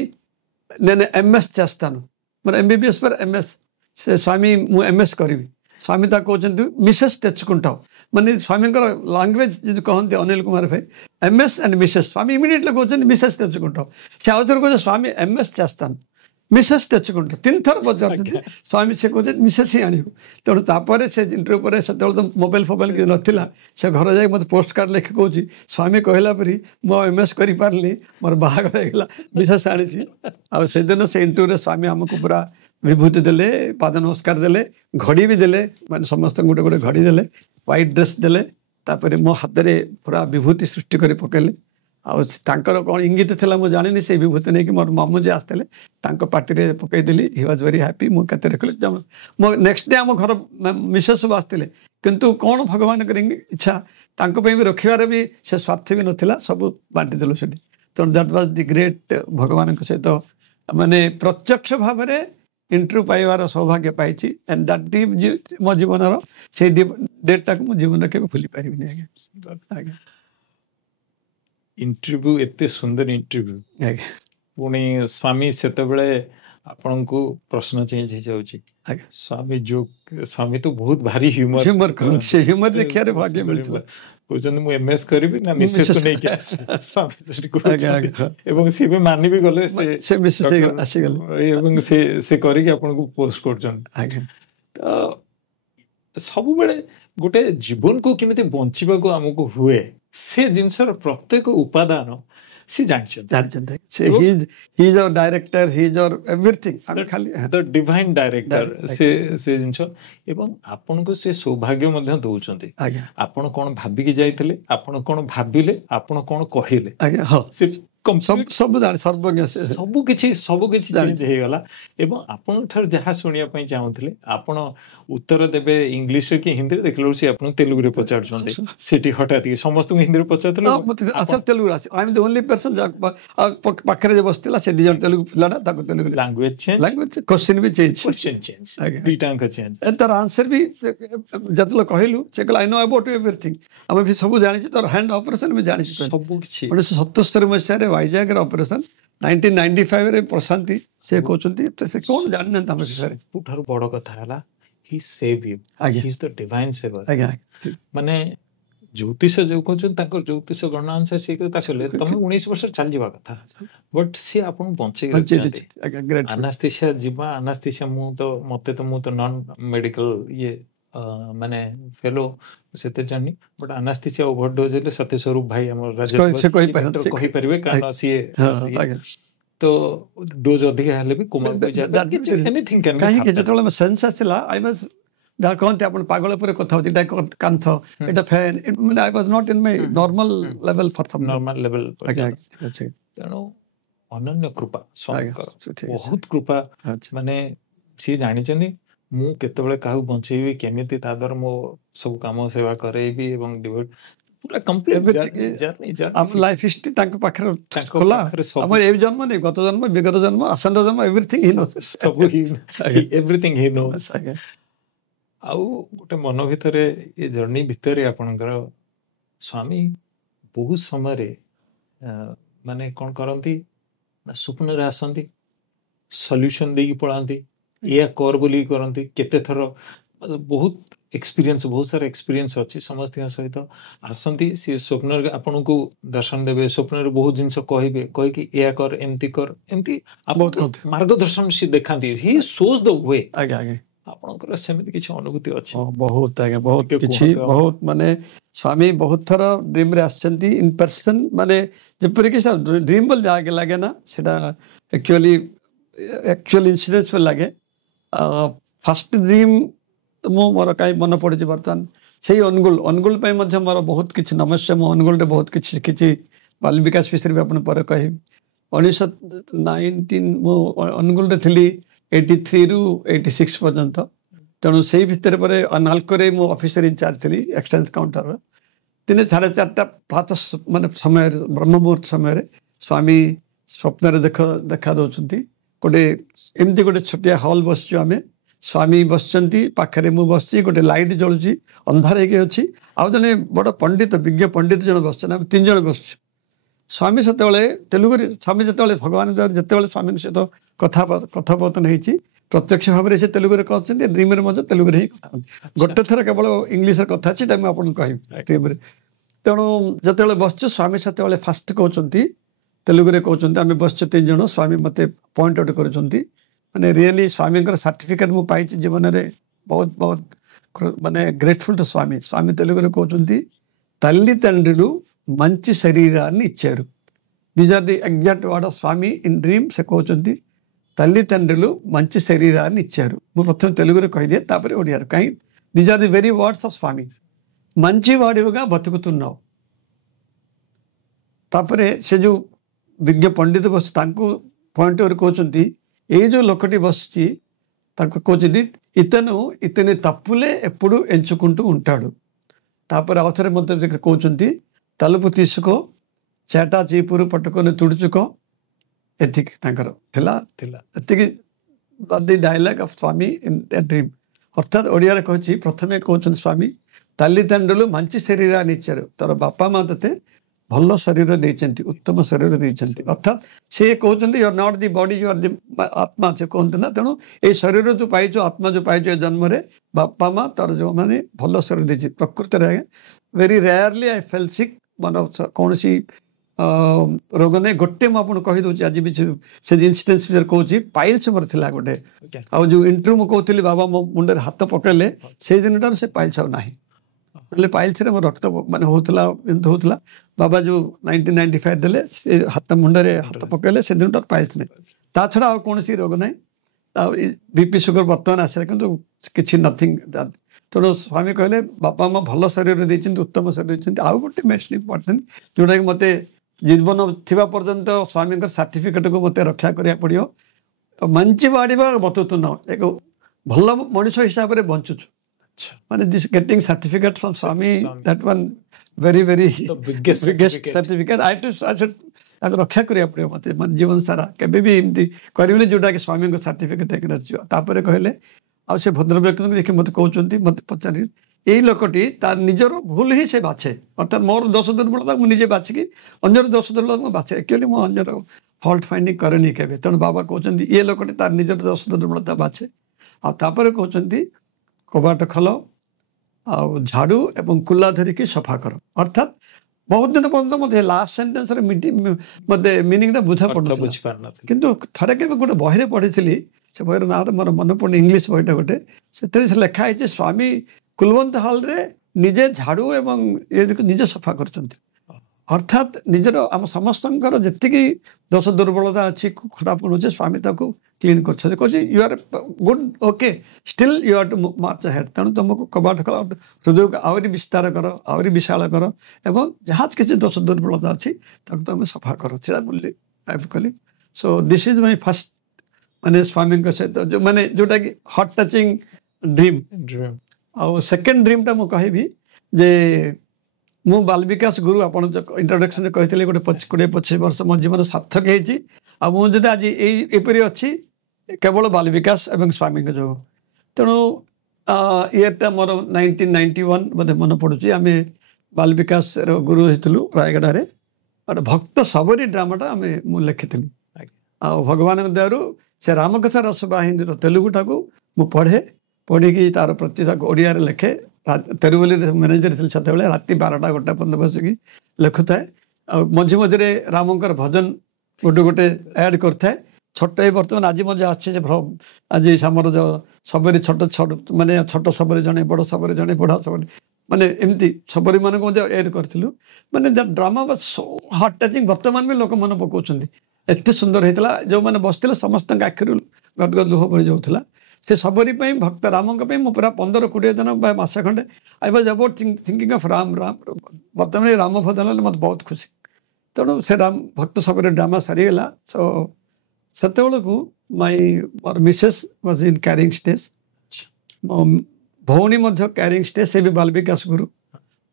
ने एमएस चेस्तानु मोर एमबीबीएस पर एमएस से स्वामी मु एमएस करी स्वामी ता कहते मिसेस तेचुकुंट माने स्वामी लांगुएज जो कहते अनिल कुमार भाई MS and Mrs Swami immediately कहते मिसेस तेचुकुंट से आउ थे कहते स्वामी एमएस चेस्तानु मिसेस तेचुकुंट 3 थर पचार स्वामी से कहते मिसेस ही आणिबो तेणु तापर से इंटरव्यू पर से तो मोबाइल फोबाइल कि नथिला से घर जाए मत पोस्ट कार्ड लिखि कहूँ स्वामी कहला परी मो एमएस करि पारली मोर बाहागर हेगला मिसेस आनी आ से दिन से इंटरव्यू स्वामी हमको पूरा विभूति देले पाद नमस्कार देले घड़ी भी देले माने समस्त गोटे गोटे घड़ी देले व्हाइट ड्रेस देले तापर मो हाथ रे पूरा विभूति सृष्टि कर पकेले आर कौन इंगित थी मुझे जानी से विभूति नहीं कि मोर मामू जे आसते पार्टी रे पकईदेली ही वाज वेरी हैप्पी मुझे रखी मो नेक्स्ट डे आम घर मिसेस सब आसते किंतु कौन भगवान इच्छा भी रखार भी से स्वार्थ भी नाला सब बांटीदेलु से तो दैट वाज द ग्रेट भगवान सहित माने प्रत्यक्ष भाव में इंटरव्यू पाइबार सौभाग्य पाई एंड दैट मो जीवन से डेटा को जीवन के भूली पारिनी आज्ञा इंटरव्यू एते सुंदर इंटरव्यू पुणी स्वामी से आपण को प्रश्न चेंज हो जाउची स्वामी जो स्वामी तो बहुत भारी ह्यूमर ह्यूमर देखिया रे भाग्य मिलतला कहउछन मु एमएस करबी ना मिसेस को नहीं के स्वामी से को एवं सी भी मानि भी गले से मिसेस आसी गले एवं से करी के आपण को पोस्ट करछन तो सब बेले गोटे जीवन को केमिति बंचिबा को हमको हुए से जिनसर प्रत्येक उपादान सी जानछन से he is our director he is our everything खाली द डिवाइन डायरेक्टर से जिनस एवं आपन को से सौभाग्य मध्य दउचंती आपन कोन भाबी के जाइतले आपन कोन भाबिले आपन कोन कहिले हां से सब सर्वज्ञ सब किछि चेंज हे गला एवं आपन ठर जहा सुनिया पई चाहुतले आपन उत्तर देबे इंग्लिश कि हिंदी रे देखलो से आपन तेलुगु रे पचार छथि सेठी हटात के समस्त हिंदी रे पचारतले अच्छा तेलुगु आई एम द ओनली पर्सन पाखरे जे बसतिला से दिजन तेलुगु पिलाडा ताको तेलुगु लैंग्वेज क्वेश्चन भी चेंज दुईटांक चेंज एंड तार आंसर भी जतलो कहलु से कहला आई नो अबाउट एवरीथिंग हम भी सब जानि छी तोर हैंड ऑपरेशन में जानि छी सब किछि 1977 मसिया वाइजाग ऑपरेशन 1995 रे प्रशांति से कहउचंती से कोन जानन त हम विषय पुठार बड़ कथा हला he save you he is the divine saviour माने ज्योतिष जो कहउचन ताकर ज्योतिष गणना अनुसार से कहता चले तमे 19 वर्ष चल जीवा कथा बट से आपन बंचे गए एनास्थेसिया जीवा एनास्थेसिया मते तो नॉन मेडिकल ये माने फेलो सेते जानी बट एनास्थेसिया ओवरडोज ले सत्य स्वरूप भाई हमर राजस्व कहि परबे कारण सी तो डोज अधिक हले भी कोमल हो जाता एनीथिंग कैन काहे के जतले सेंस आसिला आई वाज दा कहते अपन पागल पर कथा होती डा कांथ एटा फैन माने I was not in my normal level for some normal level तेनो अनन्य कृपा स्वामी बहुत कृपा माने सी जानि चनी मु केतबेले काहू बंचेबी केमिति तादर मो सब काम सेवा करेबी एवं डिवोट पूरा कंप्लीट जर्नी हम लाइफ हिस्ट्री तांको पाखर खोला हम ए जन्म नहीं गत जन्म विगत जन्म आसन्न जन्म एवरीथिंग ही नो सब ही एवरीथिंग ही नो आउ गोटे मन भितर ये जर्नी भितर आपणकर स्वामी बहुत समय माने कौन करती स्वप्न आसती सल्यूशन देकी पढ़ाती या कर बोली करती केते थर बहुत एक्सपीरियंस बहुत सारा एक्सपीरियंस अच्छी समस्त सहित आसती सी स्वप्न आपन को दर्शन देवे स्वप्न बहुत जिनस कहे कहीकि या कर एमती कर एमती बहुत मार्गदर्शन सी देखाती ही शोज द वे आगे आगे आपनकर सेमिति किछि अनुभूति अछि बहुत आगे बहुत ଟିକେ किछि କୁହନ୍ତୁ। बहुत माने स्वामी बहुत थर ड्रीम रे आछंती इन पर्सन माने जेपरि कि ड्रीम बोल जागे लागे ना सेटा एक्चुअली इंसिडेंस पे लागे फर्स्ट ड्रीम तो मो मोर काई मन पड़े बर्तमान से अनुगुल पे मध्य मोर बहुत किछि नमस्या मो अनुगुल रे बहुत किछि किछि बाल विकास विषय अपन पर कहि 1919 मो अनुगुल रे थिली 83 रु 86 पर्यंत तेणु से भितर पर नाल्को मो ऑफिसर इंचार्ज थी एक्सचेंज काउंटर दिन 4:30 प्रातः माने समय ब्रह्म मुहूर्त समय स्वामी स्वप्न देखा दौरान गोटे एमती गोटे छोटिया हॉल बसचु आम स्वामी बसचंती पाखरे मु बसची गोटे लाइट जलुची अंधार होगी अच्छी आउ जने बड़ पंडित विज्ञ पंडित जन बसचन आम 3 जन बसचु स्वामी से तेलुगु स्वामी जो भगवान जिते स्वामी सहित कथापतन होती प्रत्यक्ष भाव में से तेलुगु कहते ड्रीम तेलुगु ही कथा गोटे थर केवल इंग्लीश कथा अच्छी आपको कह ड्रीम तेणु जो बसचु स्वामी से फास्ट कहते तेलुगु कहते आम बसचु 3 जन स्वामी मत पॉइंट आउट कर माने रियली स्वामी सर्टिफिकेट मुझे पाई जीवन में बहुत बहुत माने ग्रेटफुल टू स्वामी स्वामी तेलुगु कहते तल्ली तंड्रिलु मंची शरीराన్ని ఇచ్చారు these are the exact word of Swami in dream से कहते తల్లి తండ్రులు మంచి శరీరాన్ని ఇచ్చారు ମୁଁ ପ୍ରଥମେ ତେଲୁଗୁରେ କହିଦିଏ ତାପରେ ଓଡ଼ିଆରେ କାହିଁ these are the very words of Swami మంచి వాడివిగా బతుకుతున్నావు ତାପରେ ସେ जो विज्ञ पंडित बस तांको पॉइंट ओवर कहते ये जो लोकटी बसची ताको कहते इतनु इतने तప్పులే ఎప్పుడు ఎంచుకుంటూ ఉంటాడు तापर అవసరే మొత్తం దగ్గర कहते తలుపు తీసుకో చేటా చీపురు పట్టుకొని తుడుచుకో ఎతికి ఎతికి the dialogue of Swami in dream अर्थात ओडिया कहूँ प्रथमे कहते स्वामी तल्ली तंड्रुलु मंची शरीराన్ని ఇచ్చారు तोर बापा माँ ते भल शरीर देइछन्ति उत्तम शरीर देइछन्ति अर्थात से कहते you are not the body you are the atma से कहते ना तेणु ये शरीर जो पाइछ आत्मा जो पाइछ जन्म रे बापा माँ तोर जो माने भल शरीर देइछि प्रकृति रे वेरी रेयरली आई फेल सिक मन कौन सी रोग नहीं गोटे मुझे कहीदे आज भी से इनसीडेंस विषय कहूँ पाइल्स मोर थी गोटे आउ जो इंटरव्यू मुझे कहती बाबा मो मुंडे हाथ पकड़े से दिन टाइम से पाइल्स आ ना पाइल्स रे मोर रक्त माने होता बाबा जो 1995 देले से हाथ मुंडे हाथ पकड़े से दिन टाइम पाइल्स नहीं ता छड़ा आ कौन सी रोग नहीं बीपी सुगर बर्तमान आसे कि नथिंग तेणु स्वामी कहले बापा माँ भल शरीर देते उत्तम शरीर देते आउ गोटे मेडिसिन पढ़ते जोटा कि मत जीवन थिबा पर्यंत स्वामी सर्टिफिकेट को मत रक्षा करिया पड़ियो मंची बाड़ीबा बतुतु न एक भल मनुष्य हिसाब से बंचुछु माने this getting certificate from Swami that one very very biggest certificate I should रक्षा करिया पड़ियो मत जीवन सारा केबे भी एमती करिवले जोटा कि स्वामी को सर्टिफिकेट एक रचियो तापरे कहले आ से भद्र व्यक्ति देखिए मत कहते मत पचार यही लोकटी तार निजर भूल ही से बाछे अर्थात मोर दोष दुर्बलता मुझे बाछिकी अंजर दोष दुर्बलता बाछे एक्चुअली मो अंजर फल्ट फाइंडिंग करे केवे तेणु बाबा कहते ये लोकटी तार निजर दोष दुर्बलता बाछे आपर कहते कबाट खल आ झाड़ू एवं कुला धरिकी सफा कर अर्थात बहुत दिन पर्यटन मत लास्ट सेन्टेन्स मत मिनिंग बुझा पड़ा किंतु थरे के गोटे बही पढ़ी से बहर ना तो मोर मन पड़े इंग्लीश बहीटा गोटे से लिखाई स्वामी कुलवंत हॉल रे निजे झाड़ू एवं ये निजे सफा कर अर्थात निजर आम समस्त जी दोष दुर्बलता अच्छी खराब गुण अच्छे स्वामी ताको क्लीन कर you are good okay still you are to march ahead तेणु तुमको कबाट खल हृदय को आहरी विस्तार कर आहरी विशाल कर एवं जहाँ किसी दोष दुर्बलता अच्छी तुम सफा कर कली so this is my first माने स्वामी सहित जो माने जोटा कि हार्ट टचिंग ड्रीम आ सेकेंड ड्रीम टा मु कहबी जे मु बाल विकास गुरु आपन इंट्रोडक्शन कहते गोटे 20-25 वर्ष मो जीवन सार्थक होती आज एपरी अच्छी केवल बाल विकास एवं स्वामी जो तेणु ଇୟରଟା ମୋର 1991 ବୋଧେ ମନେ ପଡୁଛି। ଆମେ ବାଲ ବିକାଶର ଗୁରୁ ହେଇଥିଲୁ ରାୟଗଡ଼ାରେ। ଗୋଟେ ଭକ୍ତ ସବରୀ ଡ୍ରାମାଟା ମୁଁ ଲେଖିଥିଲି। ଆଉ ଭଗବାନଙ୍କ ଦୟାରୁ ସେ ରାମକଥା ରସବାହିନୀର ତେଲୁଗୁଟାକୁ ମୁଁ ପଢ଼ିକି ତାର ପ୍ରତି ତାକୁ ଓଡ଼ିଆରେ ଲେଖେ। ତେରୁବଲିରେ ମ୍ୟାନେଜର ଥିଲି ସେତେବେଳେ। ରାତି 12ଟା 1ଟା ପର୍ଯ୍ୟନ୍ତ ବସିକି ଲେଖୁଥାଏ। ଆଉ ମଝିରେ ରାମଙ୍କର ଭଜନ ଗୋଟେ ଆଡ୍ କରିଥାଏ। ଛୋଟ ବର୍ତ୍ତମାନ ଆଜି ମଧ୍ୟ ଅଛି ଯେ ଆଜି ଆମର ଯୋଉ ସବରୀ ଛୋଟ ମାନେ ଛୋଟ ସବରୀ ଜଣେ, ବଡ଼ ସବରୀ ଜଣେ, ବୁଢ଼ା ସବରୀ ମାନେ ଏମିତି ସବରୀ ମାନଙ୍କୁ ମଧ୍ୟ ଏଡ୍ କରିଥିଲୁ। ମାନେ ଡ୍ରାମା ବା ସୋ ହାର୍ଟ ଟଚିଂ। ବର୍ତ୍ତମାନ ବି ଲୋକ ମନେ ପକାଉଛନ୍ତି ଏତେ ସୁନ୍ଦର ହେଇଥିଲା। ଯୋଉମାନେ ବସିଥିଲେ ସମସ୍ତଙ୍କ ଆଖିରୁ ଗଦଗଦ ଲୁହ ବହି ଯାଉଥିଲା। ସେ ସବରୀ ପାଇଁ, ଭକ୍ତ ରାମଙ୍କ ପାଇଁ ମୁଁ ପୁରା 15-20 ଦିନ ବା ମାସେ ଖଣ୍ଡେ I was about thinking of Ram. ବର୍ତ୍ତମାନ ଏ ରାମ ଭଜନ ହେଲେ ମୋତେ ବହୁତ ଖୁସି। ତେଣୁ ସେ ଭକ୍ତ ସବରୀ ଡ୍ରାମା ସରିଗଲା। ସେତେବେଳକୁ ମୋର Mrs was in caring stage. ମୋ ଭଉଣୀ ମଧ୍ୟ କ୍ୟାରିଂ ଷ୍ଟେଜ୍। ସେ ବି ବାଲ ବିକାଶ ଗୁରୁ।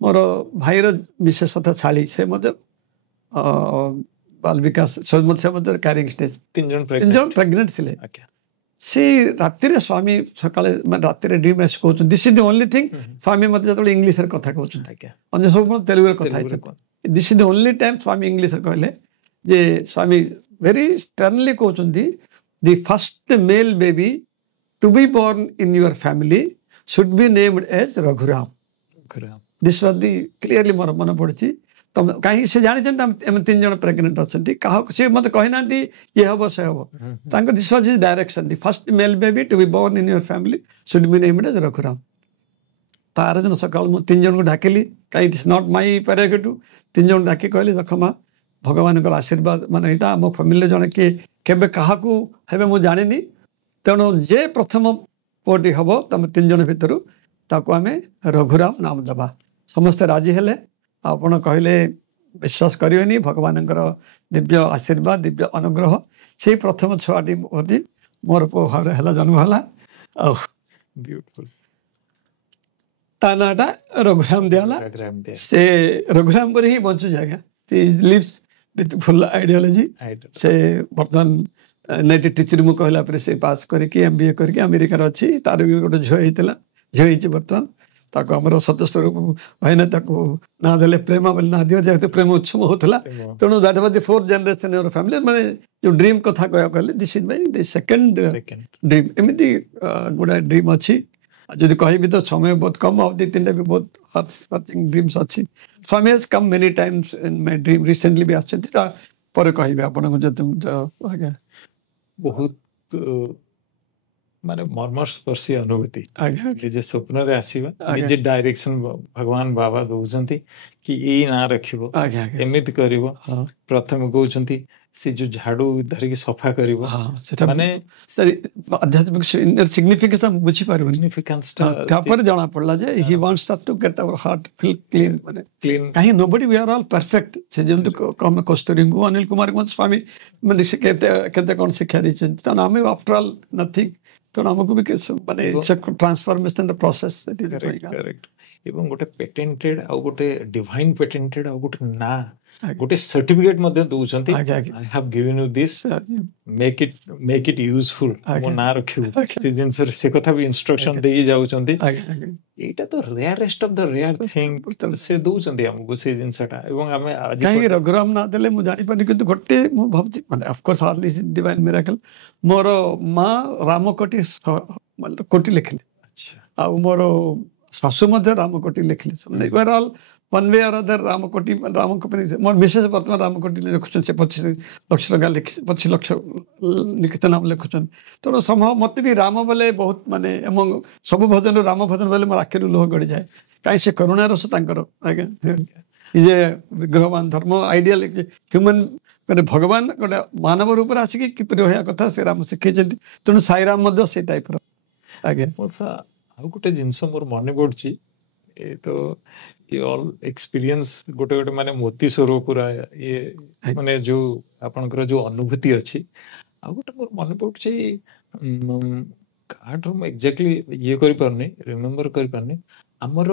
ମୋର ଭାଇର ମିସେସ୍ ତଥା ଶାଳୀ ସେ ମଧ୍ୟ ବାଲ ବିକାଶ ସେ ମଧ୍ୟ କ୍ୟାରିଂ ଷ୍ଟେଜ୍। 3 ଜଣ ପ୍ରେଗନେଣ୍ଟ ଥିଲେ। ସେ ରାତିରେ ସ୍ୱାମୀ ସକାଳେ ମାନେ ରାତିରେ ଡ୍ରିମ୍ ଆସି କହୁଛନ୍ତି this is the only thing. Swami ମୋତେ ଯେତେବେଳେ ଇଂଲିଶରେ କଥା କହୁଛନ୍ତି, ଅନ୍ୟ ସବୁ ତେଲୁଗୁରେ କଥା ହେଇଛନ୍ତି। This is the only time Swami ଇଂଲିଶରେ କହିଲେ ଯେ ସ୍ୱାମୀ ଭେରି ଷ୍ଟର୍ନଲି କହୁଛନ୍ତି the first male baby to be born in your family should be named as Raghuram. This was the clearly ମୋର ମନେ ପଡୁଛି। କାହିଁକି ସେ ଜାଣିଛନ୍ତି ଆମେ 3 ଜଣ ପ୍ରେଗନେଣ୍ଟ ଅଛନ୍ତି। କାହାକୁ ସେ ମୋତେ କହିନାହାନ୍ତି ଇଏ ହବ ସେ ହବ। ତାଙ୍କ this was his direction. The first male baby to be born in your family should be named as Raghuram. ତାର ଦିନ ସକାଳୁ ମୁଁ 3 ଜଣଙ୍କୁ ଡାକିଲି। କାହିଁ ଇଟ୍ ଇସ୍ ନଟ୍ ମାଇ ପ୍ୟାରାଗେଟୁ। 3 ଜଣ ଡାକି କହିଲି ଦେଖ ମା, ଭଗବାନଙ୍କର ଆଶୀର୍ବାଦ ମାନେ ଏଇଟା ଆମ ଫ୍ୟାମିଲିରେ ଜଣେ କିଏ କେବେ କାହାକୁ ହେବେ ମୁଁ ଜାଣିନି। ତେଣୁ ଯେ ପ୍ରଥମ ପୁଅଟି ହବ ତମେ 3 ଜଣ ଭିତରୁ ତାକୁ ଆମେ ରଘୁରାମ ନାମ ଦେବା। ସମସ୍ତେ ରାଜି ହେଲେ। ଆପଣ କହିଲେ ବିଶ୍ୱାସ କରିବେନି, ଭଗବାନଙ୍କର ଦିବ୍ୟ ଆଶୀର୍ବାଦ, ଦିବ୍ୟ ଅନୁଗ୍ରହ। ସେଇ ପ୍ରଥମ ଛୁଆଟି ମୋର ପୁଅ ଭାବରେ ଜନ୍ମ ହେଲା। ଆଉ ତା ନାଁଟା ରଘୁରାମ ଦିଆହେଲା। ସେ ରଘୁରାମ ପରେ ହିଁ ବଞ୍ଚୁଛି ଆଜ୍ଞା। Leaves with full ideology. ସେ ବର୍ତ୍ତମାନ ନେଟି ଟିଚର ମୁଁ କହିଲା ପରେ ସେ ପାସ୍ କରିକି MBA କରିକି ଆମେରିକାରେ ଅଛି। ତାର ବି ଗୋଟେ ଝିଅ ହେଇଛି ବର୍ତ୍ତମାନ। ତାକୁ ଆମର ସଦସ୍ୟକୁ ଭାଇନା ତାକୁ ନାଁ ଦେଲେ ପ୍ରେମା ବୋଲି ନାଁ ଦିଅ, ଯେହେତୁ ପ୍ରେମ ଉତ୍ସବ ହଉଥିଲା। ତେଣୁ that was the 4th generation of family. ମାନେ ଯୋଉ ଡ୍ରିମ୍ କଥା କହିବାକୁ ଗଲେ this is my the second dream. ଏମିତି ଗୁଡ଼ାଏ ଡ୍ରିମ୍ ଅଛି। ଯଦି କହିବି ତ ସମୟ ବହୁତ କମ। ଆଉ 2-3ଟା ବି ବହୁତ ଡ୍ରିମ୍ସ ଅଛି। Swami has come many times in my dream. Recently ବି ଆସିଛନ୍ତି। ତା ପରେ କହିବି ଆପଣଙ୍କୁ ଯଦି ଆଜ୍ଞା। ବହୁତ ମାନେ ମର୍ମସ୍ପର୍ଶୀ ଅନୁଭୂତି। ନିଜେ ସ୍ୱପ୍ନରେ ଆସିବା, ନିଜେ ଡାଇରେକ୍ସନ ଭଗବାନ ବାବା ଦଉଛନ୍ତି କି ଏଇ ନାଁ ରଖିବ, ଏମିତି କରିବ। ପ୍ରଥମେ କହୁଛନ୍ତି ସେ ଯୋଉ ଝାଡୁ ଧରିକି ସଫା କରିବ, ମାନେ ଆଧ୍ୟାତ୍ମିକ ସିଗ୍ନିଫିକେସନ ବୁଝିପାରିବନି। ତାପରେ ଜଣା ପଡିଲା ଯେ ହି wants us to get our heart feel clean। ମାନେ କାହିଁ nobody we are all perfect। ସେ ଯେମିତି କସ୍ତୁରୀଙ୍କୁ ଅନିଲ କୁମାରଙ୍କୁ ସ୍ୱାମୀ ମାନେ ସେ କେତେ କଣ ଶିକ୍ଷା ଦେଇଛନ୍ତି। ତେଣୁ ଆମେ ଆଫ୍ଟର ଅଲ୍ ନଥିଙ୍ଗ। ତେଣୁ ଆମକୁ ବି ମାନେ ଟ୍ରାନ୍ସଫର୍ମେସନ ପ୍ରୋସେସ। ଏବଂ ଗୋଟେ ପେଟେଣ୍ଟେଡ ଆଉ ଗୋଟେ ଡିଭାଇନ ପେଟେଣ୍ଟେଡ ଆଉ ଗୋଟେ ନାଁ, ଗୋଟେ ସାର୍ଟିଫିକେଟ ମଧ୍ୟ ଦଉଛନ୍ତି। I have given you this, make it useful. ମୋ ନାଁ ରଖିବୁ ସେ ଜିନିଷରେ, ସେ କଥା ବି ଇନଷ୍ଟ୍ରକ୍ସନ ଦେଇକି ଯାଉଛନ୍ତି। ଏଇଟା ତ rarest of the rare thing ସେ ଦଉଛନ୍ତି ଆମକୁ ସେ ଜିନିଷଟା। ଏବଂ ଆମେ କାହିଁକି ରଘୁରାମ ନାଁ ଦେଲେ ମୁଁ ଜାଣିପାରୁନି, କିନ୍ତୁ ଗୋଟେ ମୁଁ ଭାବୁଛି ମାନେ ଅଫକୋର୍ସ ହାର୍ଡଲି ଡିଭାଇନ ମିରାକଲ। ମୋର ମା ରାମକୋଟି ଲେଖିଲେ, ଆଉ ମୋର ଶାଶୁ ମଧ୍ୟ ରାମକୋଟି ଲେଖିଲେ। ୱାନ୍ ୱେ ଅର୍ ଅଦର ରାମକୋଟି ରାମଙ୍କ ପାଇଁ। ମୋର ବିଶେଷ ବର୍ତ୍ତମାନ ରାମକୋଟି ଲେଖୁଛନ୍ତି। ସେ 25 ଲକ୍ଷ ଟଙ୍କା 25 ଲକ୍ଷ ଲିଖିତ ନାମ ଲେଖୁଛନ୍ତି। ତେଣୁ ମତେ ବି ରାମ ବୋଲେ ବହୁତ ମାନେ, ଏବଂ ସବୁ ଭଜନରୁ ରାମ ଭଜନ ବୋଲେ ମୋର ଆଖିରୁ ଲୁହ ଗଡ଼ିଯାଏ। କାହିଁ ସେ କରୁଣା ରସ ତାଙ୍କର। ଆଜ୍ଞା, ଯେ ବିଗ୍ରହମାନ ଧର୍ମ ଆଇଡିଆଲ ହ୍ୟୁମାନ ମାନେ ଭଗବାନ ଗୋଟେ ମାନବ ରୂପରେ ଆସିକି କିପରି ରହିବା କଥା ସେ ରାମ ଶିଖେଇଛନ୍ତି। ତେଣୁ ସାଇରାମ ମଧ୍ୟ ସେଇ ଟାଇପର। ଆଜ୍ଞା। ଆଉ ଗୋଟେ ଜିନିଷ ମୋର ମନେ ପଡୁଛି, ଏ ତ ଅଲ୍ ଏକ୍ସପିରିଏନ୍ସ ଗୋଟେ ମାନେ ମୋତି ସ୍ୱର ପୁରା ଇଏ ମାନେ ଯୋଉ ଆପଣଙ୍କର ଯୋଉ ଅନୁଭୂତି ଅଛି। ଆଉ ଗୋଟେ ମୋର ମନେ ପଡୁଛି, କାହାଠୁ ମୁଁ ଏକ୍ଜାକ୍ଟଲି ଇଏ କରିପାରୁନି, ରିମେମ୍ବର କରିପାରୁନି। ଆମର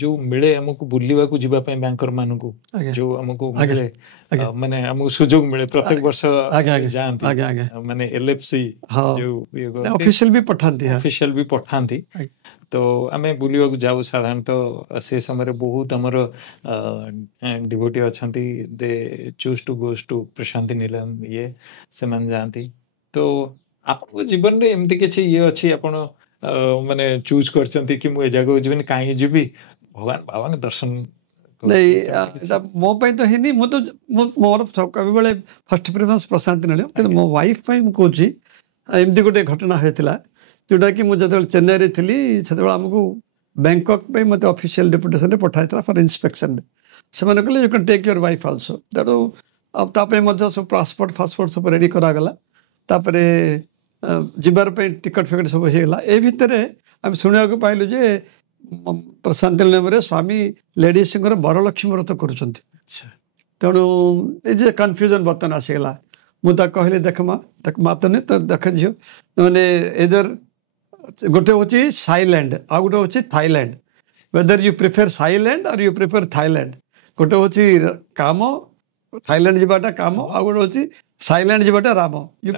जो मिले हमको बुलवा को जीवा पे बैंकर मानू आगे जो हमको आगे मिले आगे माने हमको सुजोग मिले प्रत्येक आगे वर्ष आगे आगे जानती आगे आगे माने एलएफसी हाँ जो ये करते ऑफिशियल भी पठाती है ऑफिशियल भी पठाती आगे तो आमे बुलवा को जाऊ साधारणतः से समय बहुत हमर डिवोटी अछंती they choose to goes to Prasanthi Nilayam ये से मन जानती तो आपको जीवन रे एमती किछि ये अछि आपण माने चूज करचंती कि मु ए जगह जीवन काहे जीबी भगवान बाबा ने दर्शन नहीं मो पाई तो हिनी मो तो मोर कभी बेले फर्स्ट प्रेफरेंस प्रशांति नीलम कि मो वाइफ पाई मु कहूची एमती गोटे घटना होइतिला जोटा कि मुझे जो चेन्नई रे थिली सेते हमको बैंकॉक पे मते ऑफिशियल डेपुटेशन रे पठाइतला फॉर इंस्पेक्शन से माने कहले you can take your wife also तेरो अब तापे मते सब पासपोर्ट सब रेडी करा गला तापरे जिबार पे टिकट फिकट सब हेला ए भितरे हम सुनिया को पाइलु जे प्रशांत नीलम रे स्वामी लेडीज सिंगर वरलक्ष्मी व्रत करूछंती तेणु ए जे कन्फ्यूजन बर्तन आसीगला मुझे कहले देख मा तो नहीं तो देख झील मैंने इधर गोटे हूँ साइलैंड आ गोटे हूँ थाईलैंड वेदर यू प्रिफर साइलैंड और यू प्रिफर थाईलैंड गोटे हूँ काम थाईलैंड जाटा काम आ गोटे हूँ साइलैंड जाटा Ram you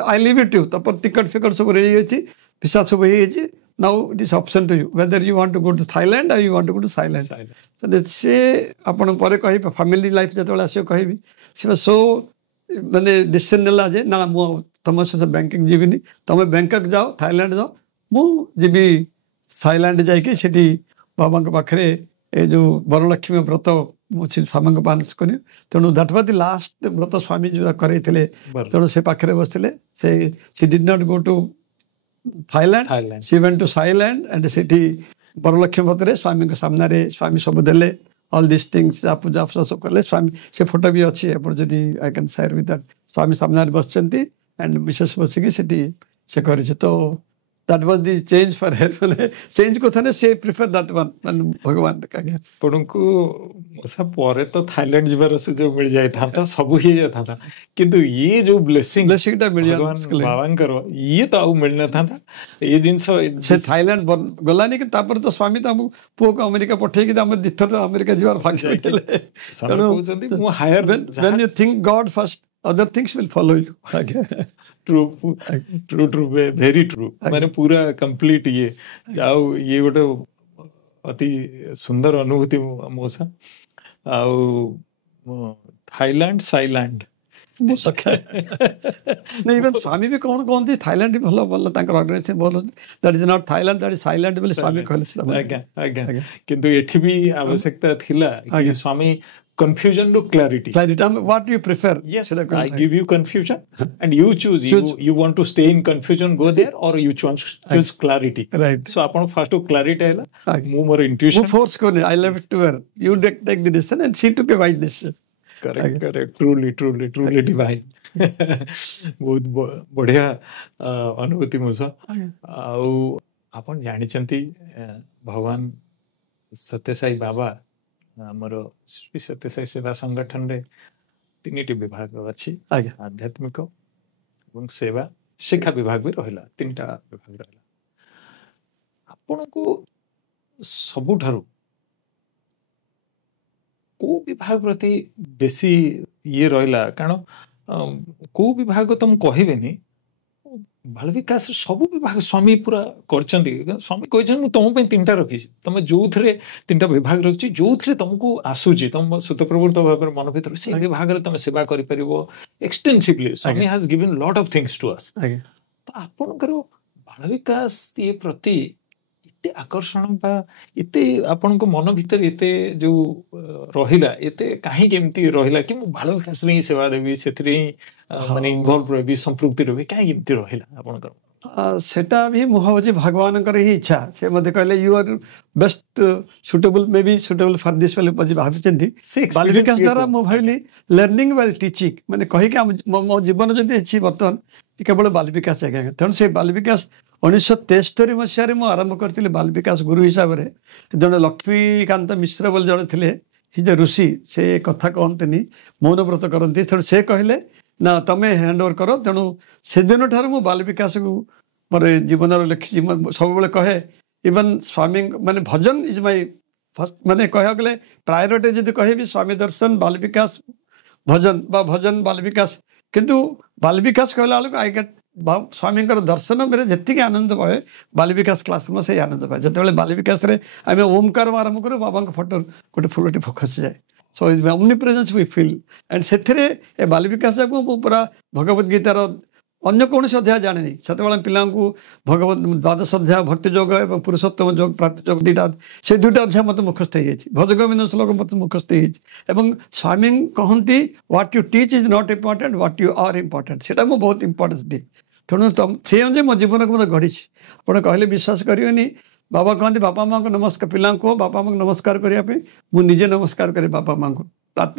I leave it you तब टिकट फिकट सब रेडी अच्छी भिसा सब हो now it is option to you whether you want to go to Thailand और you want to go to Sai land से आपन पर कह फैमिली लाइफ जो आसो कहि सी सो मैंने डिसीजन नेला जे ना मु तुम सहित बैंकॉक जीविनी तुम बैंकॉक जाओ थाईलैंड जाओ मुझी थाईलैंड जाकि सेठी बाबा पाखे ये जो वरलक्ष्मी व्रत मुझे स्वामी को पालन करी तेणु दैट वाज द लास्ट व्रत स्वामी जो करे तेणु से पाखे बसते से did not go to Thailand she went to Sai land and सेठी वरलक्ष्मी व्रत रे स्वामी को सामने रे स्वामी सब देले ऑल दिस थिंग्स पूजा सब कले स्वामी से फोटो भी अच्छी है जदि I can share with that Swami सामने बसचंती एंड मिसेस बसिकी से करिছে तो that was the change for her माने चेंज को थाने से प्रिफर दैट वन माने भगवान का गया पडंकु ओसा परे तो थाईलैंड जिबार सुजोग मिल जाय था सब ही जाता था किंतु ये जो ब्लेसिंग टा मिल जान भगवान करो ये तो आउ मिलना था ये जिंस से थाईलैंड गलानी कि तापर तो स्वामी तो हम पो को अमेरिका पठे कि हम दिथर तो अमेरिका जिबार भाग्य केले कहउछंती मु हायर when you think God first other things will follow you true very true माने पूरा कंप्लीट ये जाओ ये गोटे अति सुंदर अनुभूति मोसा आउ थाईलैंड साइलैंड नहीं इवन स्वामी भी कौन थी थाईलैंड भी भलो भलो तांकर ऑर्गेनाइजेशन बोलो that is not Thailand that is Sai land बोले स्वामी कहले आज्ञा किंतु एठी भी आवश्यकता थिला कि स्वामी confusion to clarity what you prefer yes I give you confusion and you choose you want to stay in confusion go there or you choose clarity right so upon first to clarity hela more intuition force ko I left it to her you take the decision and she took a wise decision correct truly divine बहुत बढ़िया अनुभूति मोसा आउ आपण जानि चंती भगवान सत्यसाई बाबा आमर श्री सत्यसाई सेवा संगठन रे तीन विभाग अच्छी आध्यात्मिक और सेवा शिक्षा विभाग भी रहा तीन विभाग रहा आपण को सबुठारु को विभाग प्रति बेसी ये रहा कारण को विभाग तुम कहबेनी बाल विकास सब विभाग स्वामी पूरा करचंती स्वामी कहछन तुम पे तीनटा रखी तुम जो थे तीनटा विभाग रखी जो थे तुमको आसूची तुम स्वतःप्रवृत्त भाव मन भीतर से विभाग रे तुम सेवा करि परिबो extensively Swami has given lot of things to us तो आपनकर बाल विकास ये प्रति इते आकर्षण बा इते आपनको मन भीतर इते जो रहिला इते काहे केमती रहिला कि मु बाल विकास रे सेवा देबी सेथरे माने इन्वॉल्व रहबी संपृक्ति रहबी काहे केमती रहिला आपनकर सेटा भी मुहवजी भगवान कर ही इच्छा से मते कहले you are best suitable may be suitable for this वाले पजी भाबिचंती बाल विकास द्वारा मु भाइली लर्निंग वाल टीचिंग माने कहि कि मो जीवन जदि अछि बर्तन केवल बाल विकास जगह तेणु से बाल विकास 1973 मसीह मुझे आरंभ करी बाल विकास गुरु हिसाब से जड़े लक्ष्मीकांत मिश्र बोल जड़े थे हिज ऋषि से कथा कहते मौन व्रत करती तेणु से कहले ना तुम्हें हैंड ओवर कर तेणु से दिन ठार मु बाल विकास को मोर जीवन लिखी सब कहे इवन स्वामी माने भजन इज माय फर्स्ट माने कह गले प्रायोरिटी जदि कहबी स्वामी दर्शन बाल विकास भजन बा भजन बाल विकास किंतु बाल विकास कहला बेलू आई गेट स्वामी दर्शन मेरे जी आनंद पाए बाल विकास क्लास में से आनंद पाए जिते बाल विकास आम ओमकार आरंभ करूँ बाबा फोटो गोटे फुलटी फोकस जाए so omnipresence we feel and से बाल विकास जाक पूरा भगवत गीतार अन्य कौन अध्याय जानी से पिला भगवत द्वादश अध्याय भक्ति योग और पुरुषोत्तम योग प्राप्ति योग दुटा से दुटा अध्याय मत मुखस्थ हो भज गोविंद श्लोक मत मुखस्थ हो स्वामी कहती what you teach is not important what you are important से बहुत इम्पोर्टेंस दिए तेणु से अनुसार मो जीवन को गढ़ी आप कहले विश्वास करेनि बाबा कहते बापा माँ को नमस्कार पिला को बापा माँ को नमस्कार करने मुझे नमस्कार करे बापा माँ को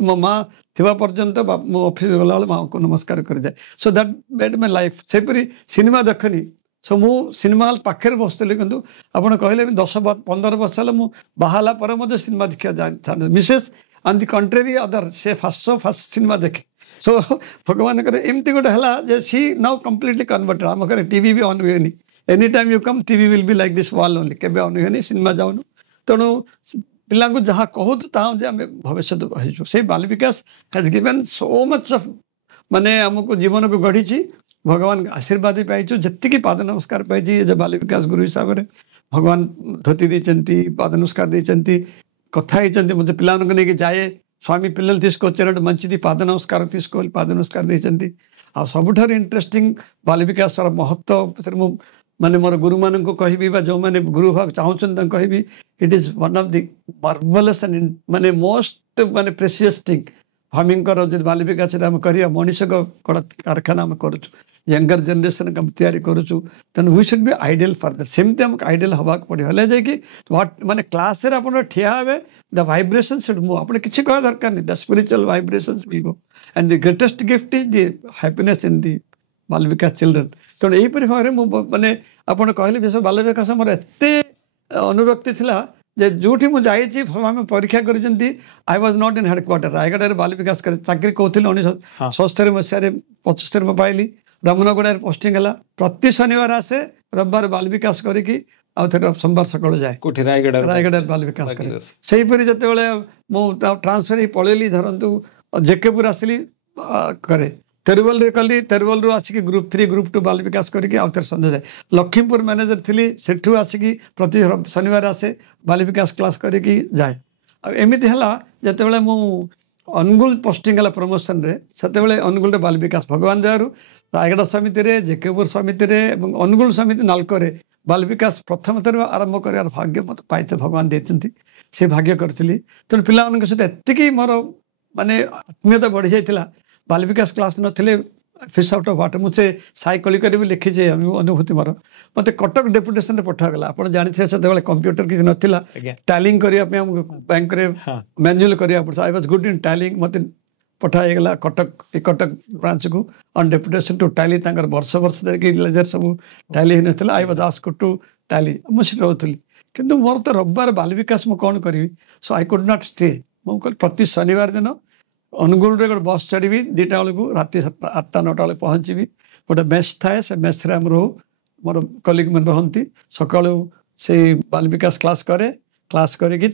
मो माँ थिबा पर्यंत मो ऑफिस गला माँ को नमस्कार कर जाए so that made my life सेपरी सिनेमा देखनी सो मु सिनेमा हॉल पाखे बसती किंतु आपड़ कहले 10-15 वर्ष है मुझे बाहला पर सिनेमा देखा जाए Mrs on the contrary other से फर्स्ट सिनेमा देखे सो भगवान एमती गोटे है सी नाउ कम्प्लीटली कन्वर्टेड आम घर टीवी भी ऑन हुए any time you come TV will be like this wall only केबे ऑन हुए सिनेमा जाऊनु तेणु पिला जहाँ कहूँ ताजे आम भविष्य हो से Bal Vikas has given so much of माने आमको जीवन को गढ़ी भगवान आशीर्वाद पाइचु जी पाद नमस्कार पाई एज बाल विकास गुरु हिसाब से भगवान धोती देती पाद नमस्कार देती कथा होती मुझे पिला नहीं जाए स्वामी पिल्ल तीसर मंची पाद नमस्कार तीसको पाद नमस्कार देती आ सबुठ इंटरेस्टिंग बाल विकास महत्व माने मोर गुरु मान को कहबी जो मैंने गुरु भाव चाहूँ कहबी it is one of the marvellous and माने मोस्ट माने प्रेसियस थिंग स्वामी जो बाल विकास कर मनीष कारखाना आम करूँ यंगर जनरेशन आम तैयारी करूँ तेणु we should be ideal further सेमती आमको आइडियल हवा पड़े हेल्ले जाकि व्हाट माने क्लास रे आपण ठिया हे द वाइब्रेशन शुड मूव आपने किसी कह दरकार नहीं the spiritual vibrations we go and the greatest gift is the happiness in the Bal Vikas children तेणु यहीपरि भाव में माने आपड़ कहले विश्व बाल विकास मोर एत अनुरक्ति थिला जे जोठी मु जाइछि आम परीक्षा करी आई was not in headquarter Raigarh बाल विकास कर चाकरी कहूँ 1977 मसीह 75 में पाइली रामनगड़ा पोस्टिंग है प्रति शनिवार आसे रविवार बाल विकास करके सोमवार सकाल जाए रायगढ़ बाल विकास कर सेहीपरि जिते मुझे ट्रांसफर पलैली धरतु जेकेपुर आसली करे तेरुवल कली तेरुवल आसिक ग्रुप 3 ग्रुप 2 बाल विकास करके आउ थे संजय जाए लखीमपुर मैनेजर थी सेठू आसिक प्रति शनिवार आसे बाल विकास क्लास करके जाए एमती है जिते मु अनुगुल पोस्टिंग है प्रमोशन रे से अनुगुल बाल विकास भगवान दयारू रायगढ़ समिति जेकेपुर समिति अनुगुल समिति नालकोरे बाल विकास प्रथम थर आरंभ कर भाग्य मत पाई भगवान देते से भाग्य करी तेणु पिला सहित एति मोर माने आत्मीयता बढ़ी जाता बाल विकास क्लास नथिले फिश आउट ऑफ वाटर मुझे साइकोलिकली भी लिखी अनुभूति मोर मत कटक डेपुटेशन पठागला आप जानते से कंप्यूटर किसी नाला टैलिंग करने बैंक मैनुअल करने I was good in tallying मत पठागला कटक ब्रांच को ऑन डेपुटेशन टू टैली वर्ष वर्ष लेजर सब टैली होता I was asked to tally मुझे रोली किंतु मोर तो रविवार बाल विकास मुझे कौन करी सो आई कुड नॉट स्टे मुझे प्रति शनिवार दिन अनुगुल गोटे बस चढ़ी 2टा बेलू राति 8-9 बेले पहुँची गोटे मेस थाए से मेस आम रो मोर कलिग मैंने रहती सका से बाल विकास क्लास करे क्लास करके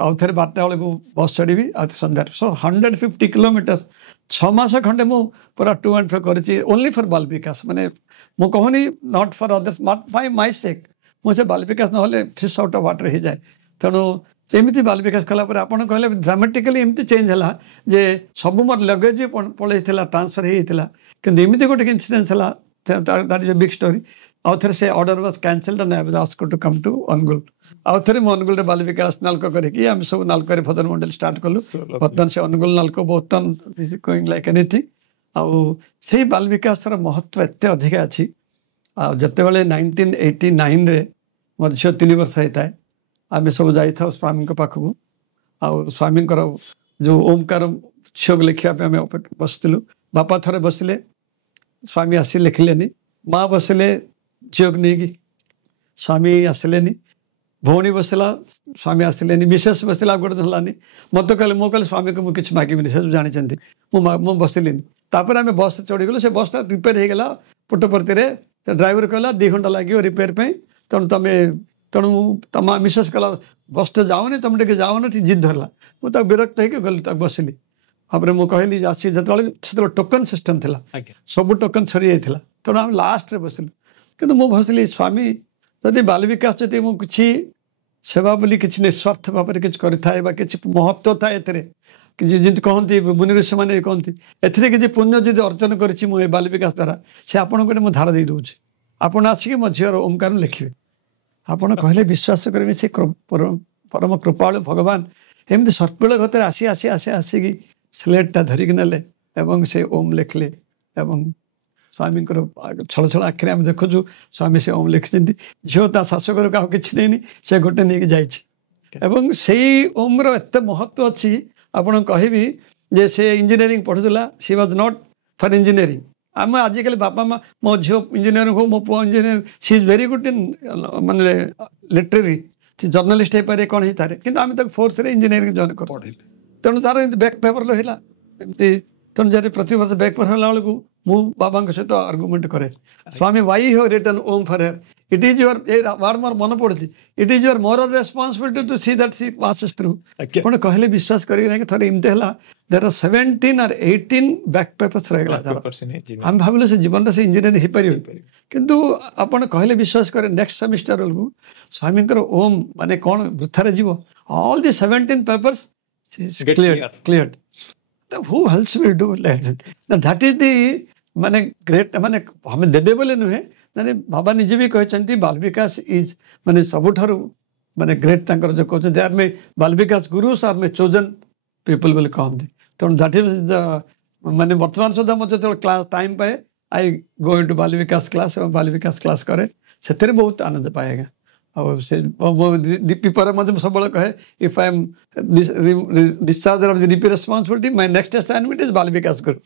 आउ थे 12टा बेलू बस चढ़ी आ सन्धार सो 150 किलोमीटर 6 मास खंडे मु पूरा टू एंड फ्रो कर ओनली फॉर बाल विकास माने मु कहूनी not for others by my sake मुझे बाल विकास ना फिश आउट ऑफ वाटर हो जाए तेणु एमती बाल विकास कलापर आप कहले ड्रामेटिकली एमती चेंज है जे सब मोर लगेज भी पलि ट्रांसफर होता कि एमती गोटे इनसीडेंस है that is a big story आउ थे से order was cancelled and I was asked to come to Angul आउ थे अनुगुल बाल विकास नालको करके आम सब नालको भजन मंडल स्टार्ट कलु बर्तमान से अनुगुल नालको बर्तमान गोइंग लाइक एनीथिंग आउ से बाल विकास महत्व एत अधिका अच्छी जिते बड़े 1989 रे मोर झील 3 वर्ष होता है आम सब जाता स्वामी पाखक आउ स्वामी जो ओमकार झील को लिखापी आम बसलु बापा थे बसिले स्वामी आसी लिखिले माँ बसिले झील को नहीं स्वामी आसिले भौणी बसला स्वामी आसिले मिसेस बसला गोटे धरलानी मत कहले मो कहले स्वामी को मुझे किसी मागिबिनी से जानते मुझे बसिली तापर आम बस चढ़ीगलु से बसटा रिपेयर हो गला पुटपर्ती ड्राइवर कहला 2 घंटा लगे रिपेयर पे तेणु तुम तेणु तुम मिसेस कला बस तो जाऊनी तुम टे जाऊन जिद धरला मुझे विरक्त होकर गली बसिली तापर मुझे कहली आसी जो टोकन सिस्टम थी सब टोकन सरी जाता तेणु आम लास्ट बसिलु कि मुझे भाविली स्वामी जदि बाल विकास जदि मुझे सेवा बोली किसी निस्वार्थ भाव में किसी कि महत्व था जमी कहती मुनि ऋषि मैंने कहती एथिरे किसी पुण्य जब अर्जन कर बाल विकास द्वारा से आपको मुझे धारा दे दूसरी आपड़ आसिक मो झीर ओंकार लिखे आपड़ कहले विश्वास करेंगे से परम कृपालु भगवान एमती सर्पिल गतर आसी आसी आसी आसिकी स्लेटा धरिक नेले से ओम लिखले स्वामी छल छल आखिरी आम देखु स्वामी से ओम लिखिं झील ता शाशुकर क्या किसी देनी से गोटे नहीं जाइए से ओम्र एत महत्व अच्छी आपड़ कहबी जे से इंजीनियरिंग पढ़ुला she was not for engineering आम आजिकल बापा माँ मो झील इंजीनियर हो मो पु engineer she is very good in माने लिटरेरी जर्नलिस्ट हो पारे कौन होता है कि आम फोर्स इंजीनियरिंग जॉइन कर तेणु तार बैक पेपर रहा एमती तेणु जब प्रति वर्ष बैक पेपर होला बेलू मु बाबा सहित आर्गुमेंट करे Swami why have written Om for her it is your ward मोर मन पड़ी it is your moral responsibility to see that she passes through पुणी कहले विश्वास करेंगे थोड़े एमती है there are 17 or 18 back papers रहा आम भाविले से जीवन से इंजीनियर हो पार किंतु आपड़ कहले विश्वास करें नेक्स्ट सेमिस्टर बेलू स्वामी ओम माने कौन वृथार जीव all the 17 papers clear who else will do like that? Now that is the माने ग्रेट माने हमें देबे बोले नुहे माने बाबा निजे भी कहते बाल विकास इज माने सबुठारु माने ग्रेट तांकर जो कहते दे आर मे बाल विकास guru's are may chosen people बोले कहते तेणु दैट इज द माने वर्तमान सुधा मुझे जो क्लास टाइम पाए आई गो इनटू बाल विकास क्लास और बाल विकास क्लास करे से बहुत आनंद पाएगा और से डीपी पर मुझे सब कहे if I M discharge of the DP responsibility my next assignment is बाल विकास गुरु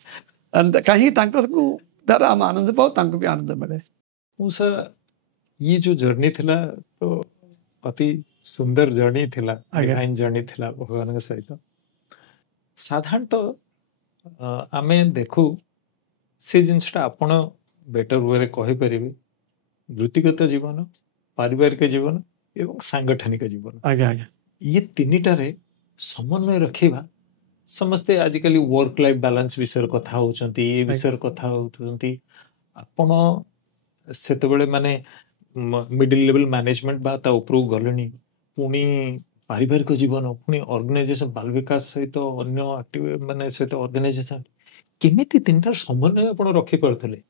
कहीं द्वारा आम आनंद पाओ भी आनंद मिले मुसा ये जो जर्नी थिला तो अति सुंदर जर्नी थिला डिवाइन जर्नी थिला भगवान सहित साधारण तो आमे देखू से जिनसा आपण बेटर वे कहि परिबे वृत्तिगत जीवन पारिवारिक जीवन एवं सांगठनिक जीवन आज्ञा आज्ञा ये तीनिटारे समन्वय रखिबा समस्ते आजिकल वर्क लाइफ बैलेंस विषय कथा होचंती ये विषय कथा होचंती आपण सेतबेले माने मिडिल लेवल मैनेजमेंट बा ता उपरो गलनी पुनी पारिवारिक जीवन पुनी ऑर्गेनाइजेशन बाल विकास सहित अन्य एक्टिव माने सहित ऑर्गेनाइजेशन केमिति तीनटा समन्वय आपण रखि परथले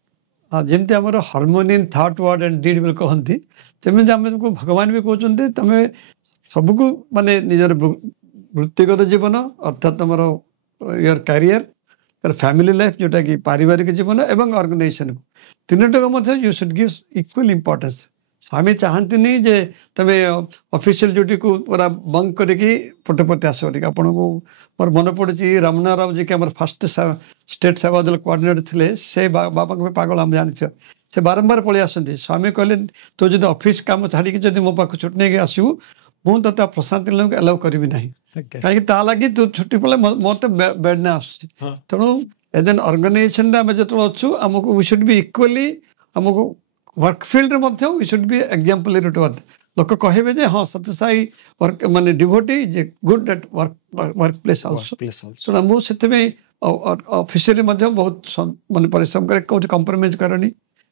जमती आम harmony in thought word and deed बोल कहती सेमती आम भगवान भी कहते तुम सबको माने निजर वृत्तिगत जीवन अर्थात तुम your career your family life जोटा कि पारिवारिक जीवन एवं ऑर्गेनाइजेशन तीनोटा you should give equal importance Swami चाहती नहीं जे तुम ऑफिशियल ड्यूटी को पूरा बंक करके पटे पटे आस आपन को मोर मन पड़ी रमना राव जी के आम फर्स्ट स्टेट सेवा दल कोऑर्डिनेटर थे से बाबा को पागल आम जानी से बारंबार पलि आसती स्वामी कहले तो जो ऑफिस काम छाड़ी जब मो पाक छुट्टी नहीं आसू मुझे तो प्रशांत लोक एलाउ करी ना कहीं लगी तू छुट्टी पड़े मत बेड ना आस तेणु एज एन ऑर्गेनाइजेशन आम जो अच्छु आमको वी शुड बी इक्वली आमको work field we should be exemplary toward लोक कहे हाँ सत्यसाई वर्क माने devotee is a good at work place also तेणु मुझे ऑफिशियली बहुत माने परिश्रम करे कौट कंप्रोमाइज करनी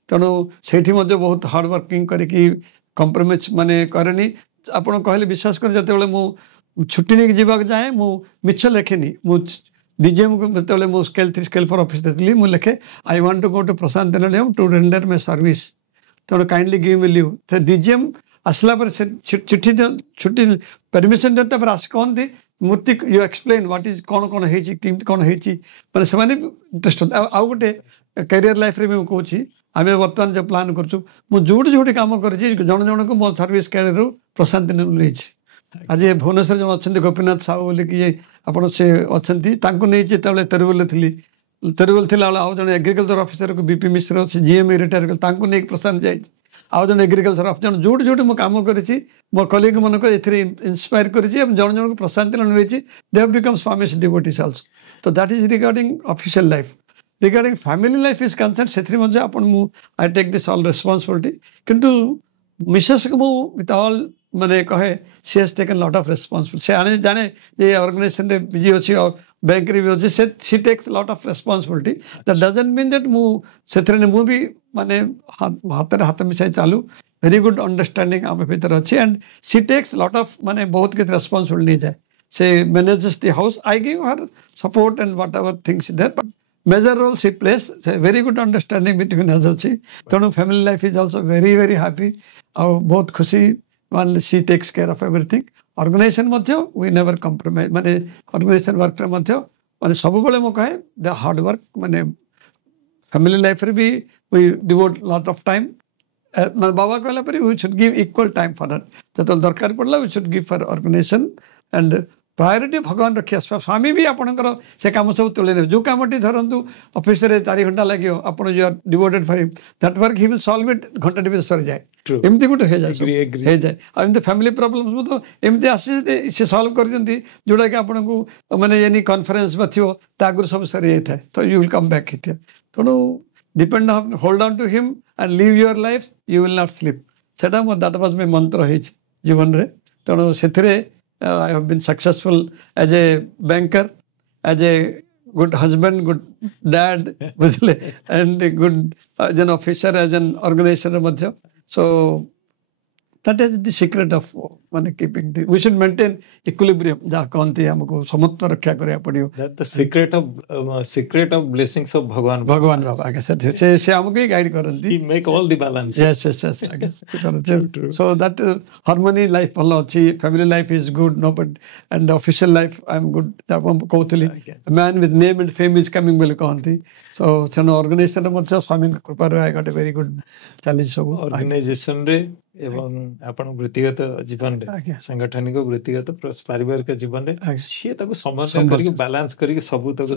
तेणु से बहुत हार्ड वर्किंग करके कंप्रोमाइज माने करनी आप कहले विश्वास कर जो मु छुट्टी नहीं जावाक जाए मु मिछ लिखेनि मु डीजीएम को जो मु स्केल 3 स्केल 4 ऑफिस थी मु लिखे I want to go to Prasanthi Nilayam to render my service तेणु काइंडली गिव मी लीव से डीजीएम आसला पर से चिट्ठी छुट्टी परमिशन देता पर आस कहते मूर्ति यू एक्सप्लेन व्हाट इज कौन कौन है कौन है मैंने से इंटरेस्ट आउ गोटे कैरियर लाइफ रे कहूँ आम बर्तमान जो प्लान करूँ जोटी काम कर जन जन को मो सर्विस कैरियर प्रशांत नहीं आज भुवनेश्वर जो अच्छा गोपीनाथ साहू बोल कि आप नहीं तेरुबल थी तेरुबल थी आउ जन एग्रिकल्चर ऑफिसर को बीपी मिश्र से जीएमई रिटायर कर प्रशांत जाए आउ जन एग्रिकल्चर ऑफिसर जोटी जोटी मो काम कर मो कलीग मन को इन्स्पायर कर जन जन को प्रशांत नहीं they have become Swami devotees also तो that is regarding official life regarding family life is concern से I take this all responsibility किंतु मिसेस को विथ ऑल माने कहे she has taken lot of responsibility से आने जाने ये ऑर्गेनाइजेशन रे बिजी अछि और बैंक रे भी अछि से she takes lot of responsibility that doesn't mean that मु सेथरे ने मु भी माने हाथ हाथ मिसाई चालू वेरी गुड अंडरस्टैंडिंग आम भीतर अच्छी and she takes lot of माने बहुत कित रेस्पॉन्सिबिलिटी नहीं जाए से manages the house I give her support and whatever things there but major role she plays very good understanding between us अच्छी तेणु family life is also very very happy और बहुत खुशी one she takes care of everything organization मध्य we never compromise माने organization work रे मध्य माने सब बेले मो कहे द हार्ड वर्क माने फैमिली लाइफ रे भी we devote lot of time Baba कहला पर we should give equal time for that जत दरकार पड़ला we should give for organisation and priority भगवान रखिया स्वामी भी आपणकर से काम सब तुले ने जो कामटी धरतु ऑफिस रे 4 घंटा लगे आपण you are devoted for him that work he will solve it घंटा टिबे सर जाए एमती गुट हे जाए हे जाए आ एमती फैमिली प्रॉब्लम्स तो एमती आसी से सॉल्व कर जंती जोडा के आपण को माने एनी कॉन्फ्रेंस बथियो तागुर सब सर जाय था तो यू विल कम बैक हिट तोनो depend on hold on to him and live your life you will not sleep सेटा मो दैट वाज माय मंत्र है जीवन रे तोनो सेथरे I have been successful as a banker, as a good husband, good dad, and a good as an officer, as an organizer. So that is the secret of keeping the. We should maintain equilibrium. जहाँ कहते हैं हमको समत्व रक्षा करें पड़ियो. That the secret of blessings of भगवान. भगवान बाबा आगे से हमको ही guide करती. He make all the balance. Yes. आगे करते. So that harmony life भला अच्छी. Family life is good, no but and the official life I am good. जब हम कहते a man with name and fame is coming बोले कहती. So चलो organization में अच्छा स्वामी का कृपा रहा है got a very good challenge सब. Organization रे एवं आपण व्यक्तिगत जीवन रे संगठनिक व्यक्तिगत पारिवारिक जीवन रे सी ताको समझ करके बैलेंस करके सब ताको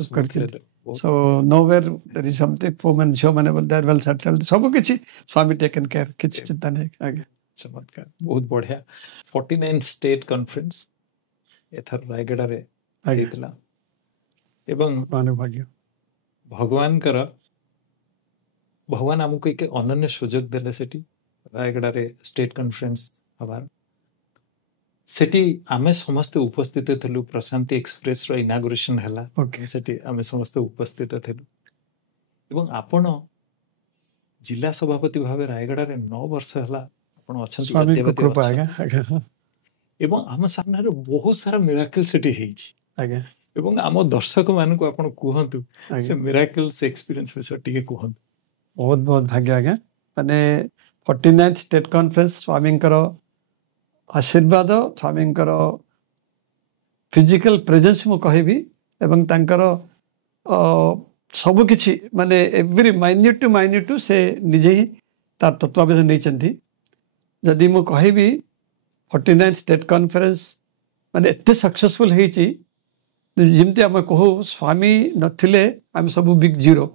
so nowhere there is something women show माने देयर वेल सेटल्ड सब किछि स्वामी टेकन केयर किछि चिंता नहीं आगे चमत्कार बहुत बढ़िया 49 स्टेट कॉन्फ्रेंस एथर रायगढ़ रे आइतला एवं भाग्य भगवान हमको एक अनन्य सुযোগ देले सेठी रायगढ़ रे स्टेट कॉन्फ्रेंस हबार सेठी आमे समस्त उपस्थित थलु प्रशांति एक्सप्रेस रो इनागुरेशन हला ओके सेठी आमे समस्त उपस्थित थलु एवं आपण जिला सभापति भाबे रायगढ़ रे 9 वर्ष हला आपण अछंती स्वामी को कृपा आगे एवं आम सामने रे बहुत सारा मिराकल सेठी हेछि आगे एवं आम दर्शक मान को आपण कहंतु से मिराकल्स एक्सपीरियंस विषय टिके कहंतु बहुत बहुत भाग्य आगे माने 49th स्टेट कॉन्फ्रेंस स्वामींकर आशीर्वाद स्वामींकर फिजिकल प्रेजेंस मु कहबी एवं तांकर सब किछि माने एवरी माइन्यूट टू से निजे ही तार तत्वावधान नहीं चंती जदि मु कहबी 49th स्टेट कॉन्फ्रेंस माने एते सक्सेसफुल हेछि जिमते हम कहू स्वामी नथिले हम सब बिग जीरो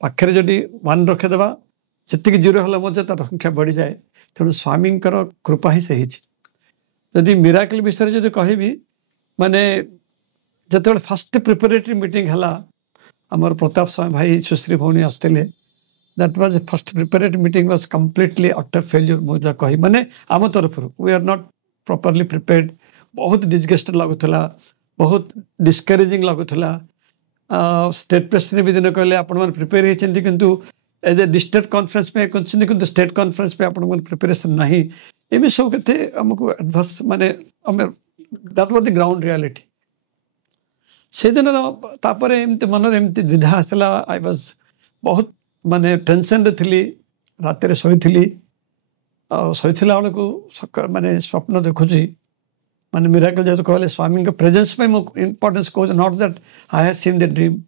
पाखरे जदि 1 रखे देबा जितकी जीरो हला मजे तार संख्या बढ़ी जाए तेणु स्वामींकर कृपा ही सही जदि मिराकल विषय जदि कहबी माने जते फर्स्ट प्रिपरेटरी मीटिंग हला हमर प्रताप स्वामी भाई सुश्री भौनी आस्तेले that was the first preparatory meeting was completely utter failure मोजा कही माने आम तरफ we are not properly prepared बहुत डिसगस्टेड लगुथला बहुत डिस्करेजिंग लगुथला स्टेट प्रेसिडेंट भी दिन कहले आपण मन प्रिपेयर हेचंती किंतु एज ए डिस्ट्रिक्ट कॉन्फ्रेंस में कंसिनी किंतु स्टेट कॉन्फ्रेंस पे आपण मन प्रिपरेशन नहीं एमे सब केते हमको एडवांस माने हम that was the ground reality से दिन तापर एमते मन एमते विधा आसला आई वाज बहुत माने टेंशन रे थिली रात रे सोइथिली सोइथिला वाले को माने स्वप्न देखुची माने मिराकल जतो कहले स्वामी के प्रेजेंस में मो इंपोर्टेंस को not that I have seen the dream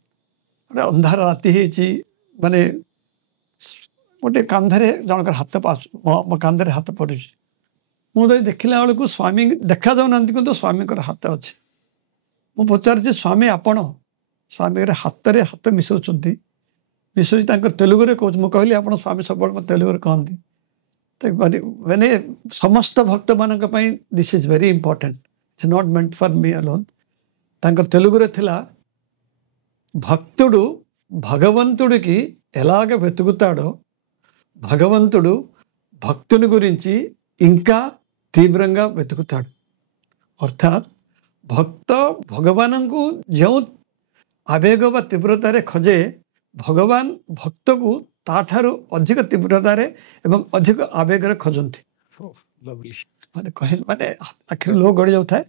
अंधार राति हेची माने गोटे कांधरे जनकर हाथ पास मो कांधरे हाथ पड़े मुझे देखला बेलू को स्वामी देखा जाऊना कि स्वामी हाथ अच्छे मु पचार स्वामी आपण स्वामी हाथ में हाथ मिसाऊँ मिसाई तेलुगु रे कहूँ मुझे आप स्वामी सब तेलुगु कहती मैंने समस्त भक्त मान this is very important it's not meant for me alone Telugu रे थिला भक्तुडु भगवंतुडिकी एलागे वेतुकुताडो भगवंतुडु భక్తుని గురించి ఇంకా తీవ్రంగా వెతుకుతాడు. ଅର୍ଥାତ୍ ଭକ୍ତ ଭଗବାନଙ୍କୁ ଯେଉଁ ଆବେଗ ବା ତୀବ୍ରତାରେ ଖୋଜେ, ଭଗବାନ ଭକ୍ତକୁ ତାଠାରୁ ଅଧିକ ତୀବ୍ରତାରେ ଏବଂ ଅଧିକ ଆବେଗରେ ଖୋଜନ୍ତି. ମାନେ କହିଲେ ମାନେ ଆଖିରେ ଲୁହ ଗଡ଼ି ଯାଉଥାଏ.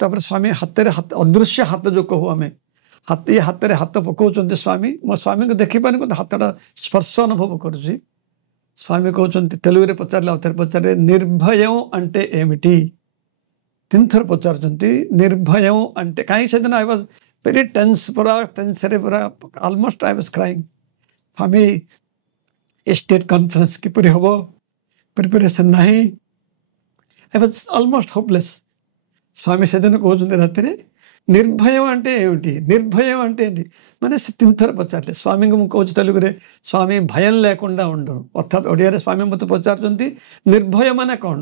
ତାପରେ ସ୍ୱାମୀ ହାତରେ ଅଦୃଶ୍ୟ ହାତ ଯେଉଁ କହୁ ଆମେ, ଏ ହାତରେ ହାତ ପକାଉଛନ୍ତି ସ୍ୱାମୀ. ମୋ ସ୍ୱାମୀଙ୍କୁ ଦେଖିପାରୁନି କିନ୍ତୁ ହାତଟା ସ୍ପର୍ଶ ଅନୁଭବ କରୁଛି. ସ୍ୱାମୀ କହୁଛନ୍ତି, ତେଲୁଗୁରେ ପଚାରିଲେ, ଆଉ ଥରେ ପଚାରିଲେ, ନିର୍ଭୟଂ అంటే ఏమిటి? 3 ଥର ପଚାରୁଛନ୍ତି ନିର୍ଭୟଂ అంటే. କାହିଁକି ସେଦିନ ଆଇ ୱାଜ୍ ଭେରି ଟେନ୍ସ, ପୁରା ଟେନ୍ସରେ ପୁରା almost I was crying. Swami a state conference କିପରି ହେବ, ପ୍ରିପାରେସନ୍ ନାହିଁ, ଆଇ ୱାଜ୍ ଅଲମୋଷ୍ଟ ହୋପଲେସ୍. ସ୍ୱାମୀ ସେଦିନ କହୁଛନ୍ତି ରାତିରେ, ନିର୍ଭୟଂ అంటే ఏమిటి? ନିର୍ଭୟଂ అంటే ఏంటి? ମାନେ ସେ 3 ଥର ପଚାରିଲେ. ସ୍ୱାମୀଙ୍କୁ ମୁଁ କହୁଛି ତେଲୁଗୁରେ, ସ୍ୱାମୀ ଭୟ లేకుండా ఉండు. ଅର୍ଥାତ୍ ଓଡ଼ିଆରେ ସ୍ୱାମୀ ମୋତେ ପଚାରୁଛନ୍ତି ନିର୍ଭୟ ମାନେ କ'ଣ?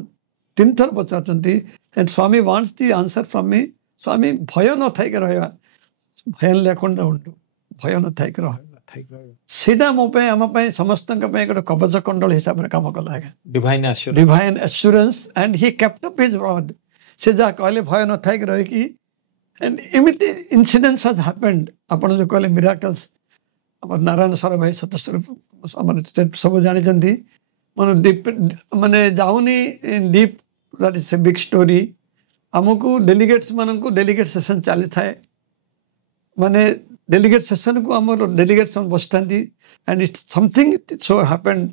3 ଥର ପଚାରୁଛନ୍ତି. and Swami wants the answer from me. ସ୍ୱାମୀ ଭୟ ନଥାଇକି ରହିବା, ଭୟ లేకుండా ఉండు, ଭୟ ନଥାଇକି ରହିବା, ସେଇଟା ମୋ ପାଇଁ, ଆମ ପାଇଁ, ସମସ୍ତଙ୍କ ପାଇଁ ଗୋଟେ କବଚ କଣ୍ଡଳ ହିସାବରେ କାମ କଲା. ଆଜ୍ଞା, divine assurance. and he kept up his word. ସେ ଯାହା କହିଲେ ଭୟ ନଥାଇକି ରହିକି. and ଏମିତି ଇନସିଡେଣ୍ଟସ୍ ହାଜ୍ ହ୍ୟାପେଣ୍ଡ. ଆପଣ ଯେଉଁ କହିଲେ ମିରାକଲ୍ସ, ଆମର ନାରାୟଣ ସାର ଭାଇ ସତସ୍ୱରୂପ ଆମର ସବୁ ଜାଣିଛନ୍ତି. ମାନେ ଯାଉନି deep, that is a big story. ଆମକୁ ଡେଲିଗେଟ୍ସ ମାନଙ୍କୁ ଡେଲିଗେଟ୍ ସେସନ୍ ଚାଲିଥାଏ. ମାନେ ଡେଲିଗେଟ୍ ସେସନ୍କୁ ଆମର ଡେଲିଗେଟ୍ସ ବସିଥାନ୍ତି. and it's something so happened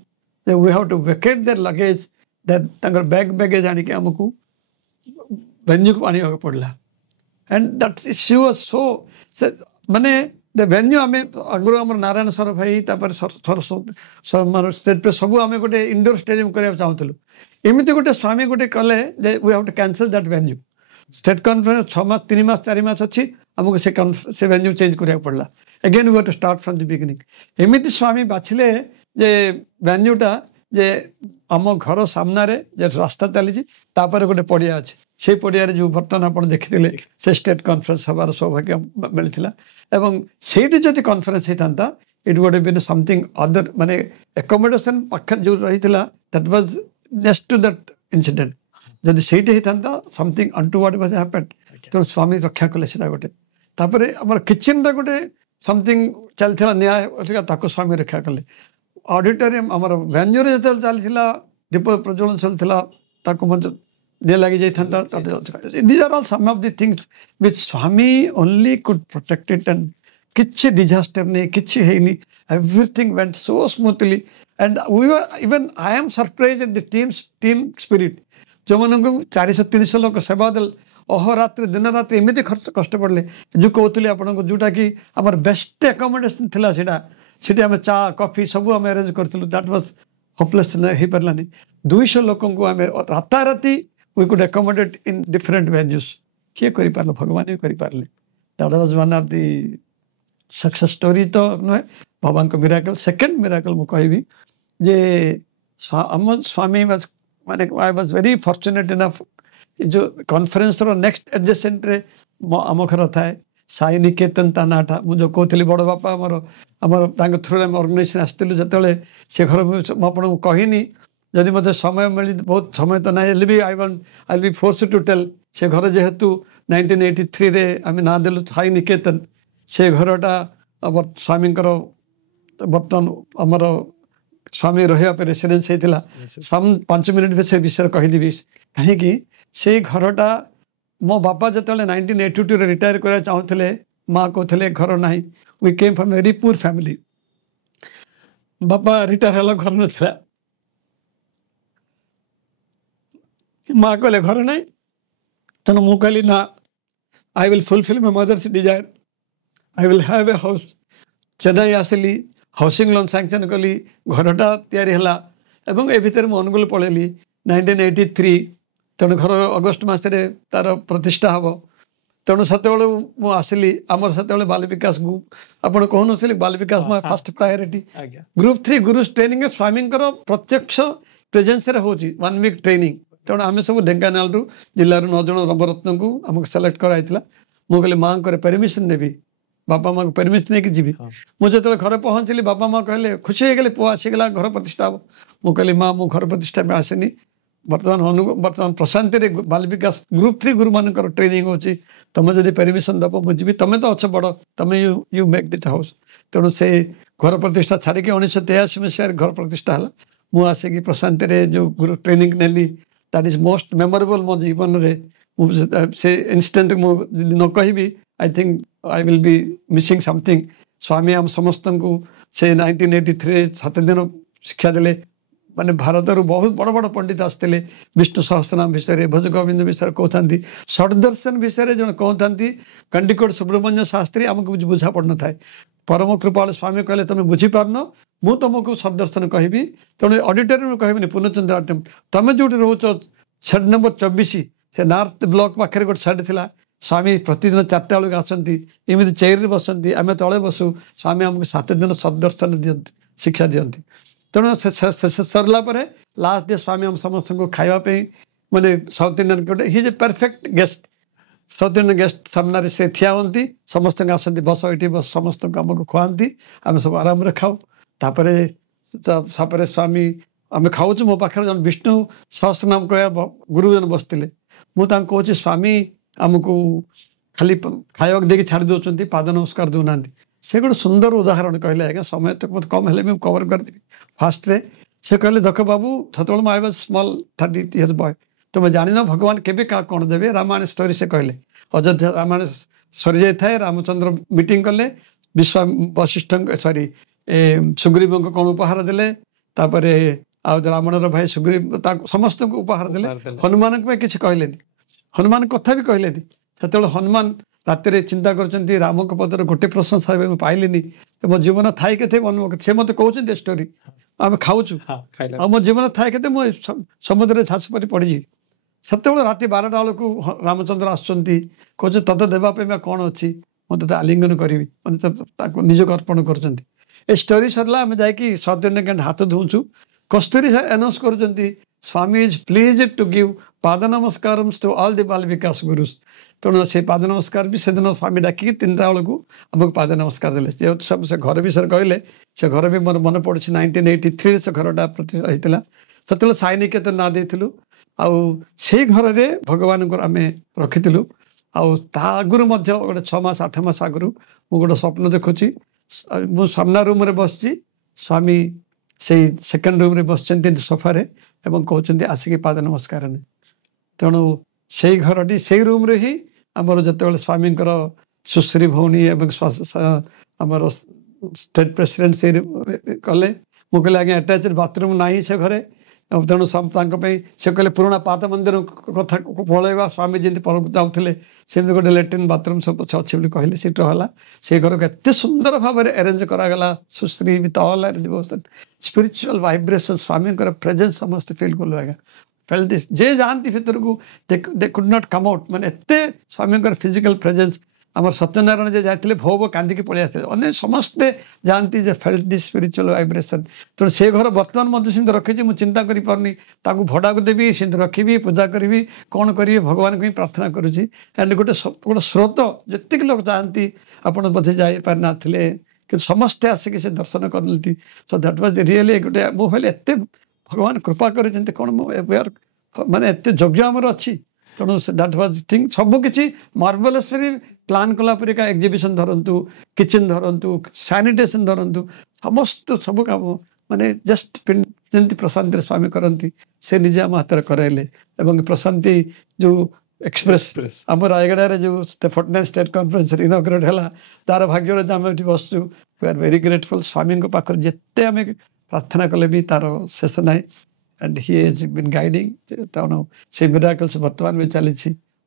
that we have to vacate their luggage, that ତାଙ୍କର ବ୍ୟାଗେଜ୍ ଆଣିକି ଆମକୁ ଭେନ୍ୟୁକୁ ଆଣିବାକୁ ପଡ଼ିଲା. and that issue was so ମାନେ the venue ଆମେ ଆଗରୁ ଆମର ନାରାୟଣ ସାର ଭାଇ, ତାପରେ ଷ୍ଟେଟ୍ ସବୁ ଆମେ ଗୋଟେ ଇଣ୍ଡୋର ଷ୍ଟାଡିୟମ୍ କରିବାକୁ ଚାହୁଁଥିଲୁ. ଏମିତି ଗୋଟେ ସ୍ୱାମୀ ଗୋଟେ କଲେ ଯେ we have to cancel that venue. State conference 6 ମାସ 3 ମାସ 4 ମାସ ଅଛି, ଆମକୁ ସେ ଭେନ୍ୟୁ ଚେଞ୍ଜ କରିବାକୁ ପଡ଼ିଲା. again we have to start from the beginning. ଏମିତି ସ୍ୱାମୀ ବାଛିଲେ ଯେ ଭେନ୍ୟୁଟା, ଯେ ଆମ ଘର ସାମ୍ନାରେ ଯେ ରାସ୍ତା ଚାଲିଛି, ତାପରେ ଗୋଟେ ପଡ଼ିଆ ଅଛି. ସେଇ ପଡ଼ିଆରେ ଯେଉଁ ବର୍ତ୍ତମାନ ଆପଣ ଦେଖିଥିଲେ, ସେ ଷ୍ଟେଟ୍ କନଫରେନ୍ସ ହେବାର ସୌଭାଗ୍ୟ ମିଳିଥିଲା. ଏବଂ ସେଇଠି ଯଦି କନଫରେନ୍ସ ହେଇଥାନ୍ତା, ଇଟ୍ would have been something other. ମାନେ ଏକୋମୋଡେସନ୍ ପାଖରେ ଯେଉଁ ରହିଥିଲା, that was next to that incident. ଯଦି ସେଇଠି ହେଇଥାନ୍ତା, something untoward was happened. ତେଣୁ ସ୍ୱାମୀ ରକ୍ଷା କଲେ ସେଇଟା ଗୋଟେ. ତାପରେ ଆମର କିଚେନ୍ରେ ଗୋଟେ something ଚାଲିଥିଲା, ନ୍ୟାୟ, ତାକୁ ସ୍ୱାମୀ ରକ୍ଷା କଲେ. ଅଡିଟୋରିୟମ୍ ଆମର ଭେନ୍ୟୁରେ ଯେତେବେଳେ ଚାଲିଥିଲା, ଦୀପ ପ୍ରଜ୍ୱଳନ ଚାଲିଥିଲା, ତାକୁ ମଧ୍ୟ ନିଆଁ ଲାଗି ଯାଇଥାନ୍ତା. These are all some of the things which Swami only could protect it. and କିଛି disaster ନେଇ, କିଛି ହେଇନି. everything went so smoothly. and we were, even I am surprised at the team spirit. ଯେଉଁମାନଙ୍କୁ 400-300 ଲୋକ ସେବା ଦେଲେ, ଅହରାତ୍ରି ଦିନ ରାତି ଏମିତି କଷ୍ଟ ପଡ଼ିଲେ. ଯେଉଁ କହୁଥିଲି ଆପଣଙ୍କୁ, ଯେଉଁଟାକି ଆମର ବେଷ୍ଟ ଆକୋମୋଡେସନ୍ ଥିଲା, ସେଠି ଆମେ ଚା କଫି ସବୁ ଆମେ ଆରେଞ୍ଜ କରିଥିଲୁ. ଦ୍ୟାଟ୍ ୱାଜ୍ ହୋପଲେସ୍, ହେଇପାରିଲାନି. 200 ଲୋକଙ୍କୁ ଆମେ ରାତାରାତି we could accommodate in different venues. କିଏ କରିପାରିଲେ? ଭଗବାନ ହିଁ କରିପାରିଲେ. That was one of the success story ତ ନୁହେଁ, ବାବାଙ୍କ ମିରାକଲ୍. ସେକେଣ୍ଡ ମିରାକଲ୍ ମୁଁ କହିବି ଯେ ଆମ ସ୍ୱାମୀ ମାନେ I was very fortunate enough. ଯେଉଁ କନଫରେନ୍ସର ନେକ୍ସଟ ଆଡଜେସେଣ୍ଟରେ ଆମ ଘର ଥାଏ, ସାଇ ନିକେତନ ତା ନାଁଟା. ମୁଁ ଯେଉଁ କହୁଥିଲି ବଡ଼ ବାପା ଆମର ତାଙ୍କ ଥ୍ରୁରେ ଆମେ ଅର୍ଗାନାଇଜେସନ୍ ଆସିଥିଲୁ, ଯେତେବେଳେ ସେ ଘର ମୁଁ ଆପଣଙ୍କୁ କହିନି, ଯଦି ମୋତେ ସମୟ ମିଳି, ବହୁତ ସମୟ ତ ନାହିଁ, ହେଲେ ବି I'll be forced to tell. ସେ ଘର ଯେହେତୁ 1983ରେ ଆମେ ନାଁ ଦେଲୁ ସାଇ ନିକେତନ, ସେ ଘରଟା ସ୍ୱାମୀଙ୍କର ବର୍ତ୍ତମାନ ଆମର ସ୍ୱାମୀ ରହିବା ପାଇଁ ରେସିଡେନ୍ସ ହେଇଥିଲା. 5 ମିନିଟ୍ ସେ ବିଷୟରେ କହିଦେବି. କାହିଁକି ସେଇ ଘରଟା ମୋ ବାପା ଯେତେବେଳେ 1982ରେ ରିଟାୟାର କରିବାକୁ ଚାହୁଁଥିଲେ, ମା' କହୁଥିଲେ ଘର ନାହିଁ. we came from a very poor family. ବାପା ରିଟାୟାର ହେଲା, ଘର ନଥିଲା. ମା' କହିଲେ ଘର ନାହିଁ. ତେଣୁ ମୁଁ କହିଲି ନା, I will fulfill my mother's desire. I will have a house. Chennai ଆସିଲି, ହାଉସିଂ ଲୋନ୍ ସାଙ୍କସନ୍ କଲି, ଘରଟା ତିଆରି ହେଲା ଏବଂ ଏ ଭିତରେ ମୁଁ ଅନୁଗୁଳ ପଳେଇଲି 1983. ତେଣୁ ଘର ଅଗଷ୍ଟ ମାସରେ ତା'ର ପ୍ରତିଷ୍ଠା ହେବ. ତେଣୁ ସେତେବେଳେ ମୁଁ ଆସିଲି. ଆମର ସେତେବେଳେ ବାଲ ବିକାଶ ଗ୍ରୁପ୍, ଆପଣ କହୁନଥିଲି, ବାଲ ବିକାଶ ମୋ ଫାଷ୍ଟ ପ୍ରାୟୋରିଟି. ଗ୍ରୁପ୍ 3 ଗୁରୁସ୍ ଟ୍ରେନିଂ ସ୍ୱାମୀଙ୍କର ପ୍ରତ୍ୟକ୍ଷ ପ୍ରେଜେନ୍ସରେ ହେଉଛି 1 week ଟ୍ରେନିଂ. ତେଣୁ ଆମେ ସବୁ ଢେଙ୍କାନାଳରୁ, ଜିଲ୍ଲାରୁ 9 ଜଣ ନବରତ୍ନଙ୍କୁ ଆମକୁ ସିଲେକ୍ଟ କରାଯାଇଥିଲା. ମୁଁ କହିଲି ମାଆଙ୍କର ପରମିସନ୍ ନେବି, बापा माँ को परमिशन नहीं जी हाँ। मुझे जो घर पहुँचली बापा माँ कहले खुशी हो गले पुआ आसीगला घर प्रतिष्ठा हम मुझे कहली माँ मु घर प्रतिष्ठा में आसनी बर्तमान प्रशांति रे बाल विकास ग्रुप 3 गुरु मान ट्रेनिंग होची तुम जब परमिशन दब मुझे तुम तो अच्छे बड़ तुम यू मेक दिट हाउस तेणु से घर प्रतिष्ठा छाड़ी 1983 मसीह घर प्रतिष्ठा है मु आसिकी प्रशांति रे जो गुरु ट्रेनिंग नेली दैट इज मोस्ट मेमोरेबल मो जीवन रे से इंस्टेंट मु न कहि I think I will be missing something Swami आम समस्त को से 1983 7 दिन शिक्षा देले माने भारत बहुत बड़ बड़ पंडित आसते विष्णु सहस्रनाम विषय भज गोविंद विषय कहते षड्दर्शन विषय जो कहते कंडिकोट सुब्रमण्य शास्त्री आमको बुझा पड़ था परम कृपाल स्वामी कहले तुम बुझीपारन मु तुमको षड्दर्शन कहबी तेणु ऑडिटोरियम कहबी पूर्णचंद्र आटम तुम जो रोच शेड नंबर 24 से नॉर्थ ब्लॉक पाखे गोटे शेड थिला स्वामी प्रतिदिन 4टा बेलू आसती एमती चेयर बसती आम तले बसु स्वामी आमको 7 दिन सदर्शन दिखती शिक्षा दिखती तेणु सरला लास्ट डे स्वामी आम समस्त को खावाई माने साउथ इंडियन गोटे he is a perfect guest south Indian guest सामने से ठिया होती समस्त आसती बस ये बस समस्त आमको खुआती आम सब आराम खाऊ तापर स्वामी आम खाऊ मो पाखे जन विष्णु सहस्रनाम कह गुरुजन बसते मुझे कहूँ स्वामी आमको खाली खाया देखिए छाड़ी दौरान पाद नमस्कार दौना से गोटे सुंदर उदाहरण कहले आज्ञा समय तो बहुत कम है कवर करदेवी फास्ट रे से कहले देख बाबू छतल I was small 30 years boy तुम जान भगवान केबे क्या कौन देवे रामायण स्टोरी से कहले अयोध्या रामायण सरी जाए रामचंद्र मीटिंग कले विश्वा वशिष्ठ सॉरी सुग्रीव को कौन उपहार देले तापर रावणर भाई सुग्रीव समस्त को उपहार देले हनुमान को किसी कहले हनुमान कथा भी कहले से हनुमान रात चिंता कर राम को पदर गोटे प्रशंसा पाइलिनी मो जीवन थाई के से मत कहते स्टोरी आम खाऊ मो जीवन थाई के समुद्र झाँस पर पड़ी से राति 12टा बेलू रामचंद्र आसुँच कहे तत देवाई कौन अच्छी मत आलिंगन करी निजक अर्पण कर स्टोरी सरला आम जाकि साउथ इंडियन कैंट हाथ धोचु कस्तूरी अनाउंस कर स्वामी इज प्लीज टू गिव पाद नमस्कार to all the Bal Vikas guru's तेणु से पाद नमस्कार भी से दिन स्वामी डाक 3टा बेलू आमको पाद नमस्कार देते जेहतु सब से घर विषय कहले से घर भी मोर मन पड़ी 1983 से घरटा होता से साई निकेतन ना देलु आई घर में भगवान को आम रखी आगुरी गोटे 6 मास 8 मास आगु मु गोटे स्वप्न देखुची मु सामना रूम रे बस स्वामी से सेकेंड रूम रे बस सोफारे एवं कहते आसिक पाद नमस्कार ने तेणु से घरटी से रूम रे ही आमर जो स्वामी सुश्री भौणी आमर स्टेट प्रेसिडेंट से कले मुझे आगे अटैच बाथरूम ना से घरे तेणु से कहले पुराना पाद मंदिर कथा पलैवा स्वामी जमी जाऊे सेमती गोटे लैट्रिन बाथरूम सब अच्छे कहले सीट है से घर को एत सुंदर भाव में अरेंज करागला Sushri with all devotion spiritual vibration Swami presence समस्त फील कलु आज्ञा फेल दिस जे जानती भीतर को they could not come out मैंने एत स्वामी फिजिकल प्रेजेंस आम सत्यनारायण जे जाते भोव कांदिकी पलि आसते अने समस्ते जानती जे फेल्ट दिस स्पिरिचुअल वाइब्रेशन तेणु से घर बर्तमान मत सेमती रखी मुझे चिंता करी भड़ा को देवी सेमती रखी पूजा करी कौन करी भगवान को ही प्रार्थना करुँची एंड गोटे स्रोत जितक लोग जानती आपड़ बोधे जापार ना कि समस्ते आसिक से दर्शन करती सो दैट वाज रियली गोटे मुझे एत भगवान कृपा कर कौन माने एत यज्ञ आमर अच्छी तेणु दैट वाज थिंग सबकि मार्वेलसली प्लान कलापरिका एग्जिबिशन धरतु किचेन धरतु सैनिटेशन धरतु समस्त सब काम माने जस्ट जमी प्रशांति स्वामी करती से निजे आम हाथ कराइले प्रशांति जो एक्सप्रेस आम रायगड़ा जो 49 स्टेट कॉन्फ्रेंस इनॉग्रेट है तार भाग्य आम ये बसचु वी आर वेरी ग्रेटफुल स्वामी पाखर जिते आम प्रार्थना कले भी तार शेष ना and he has been guiding तेणु से मिराकल्स वर्तमान में चली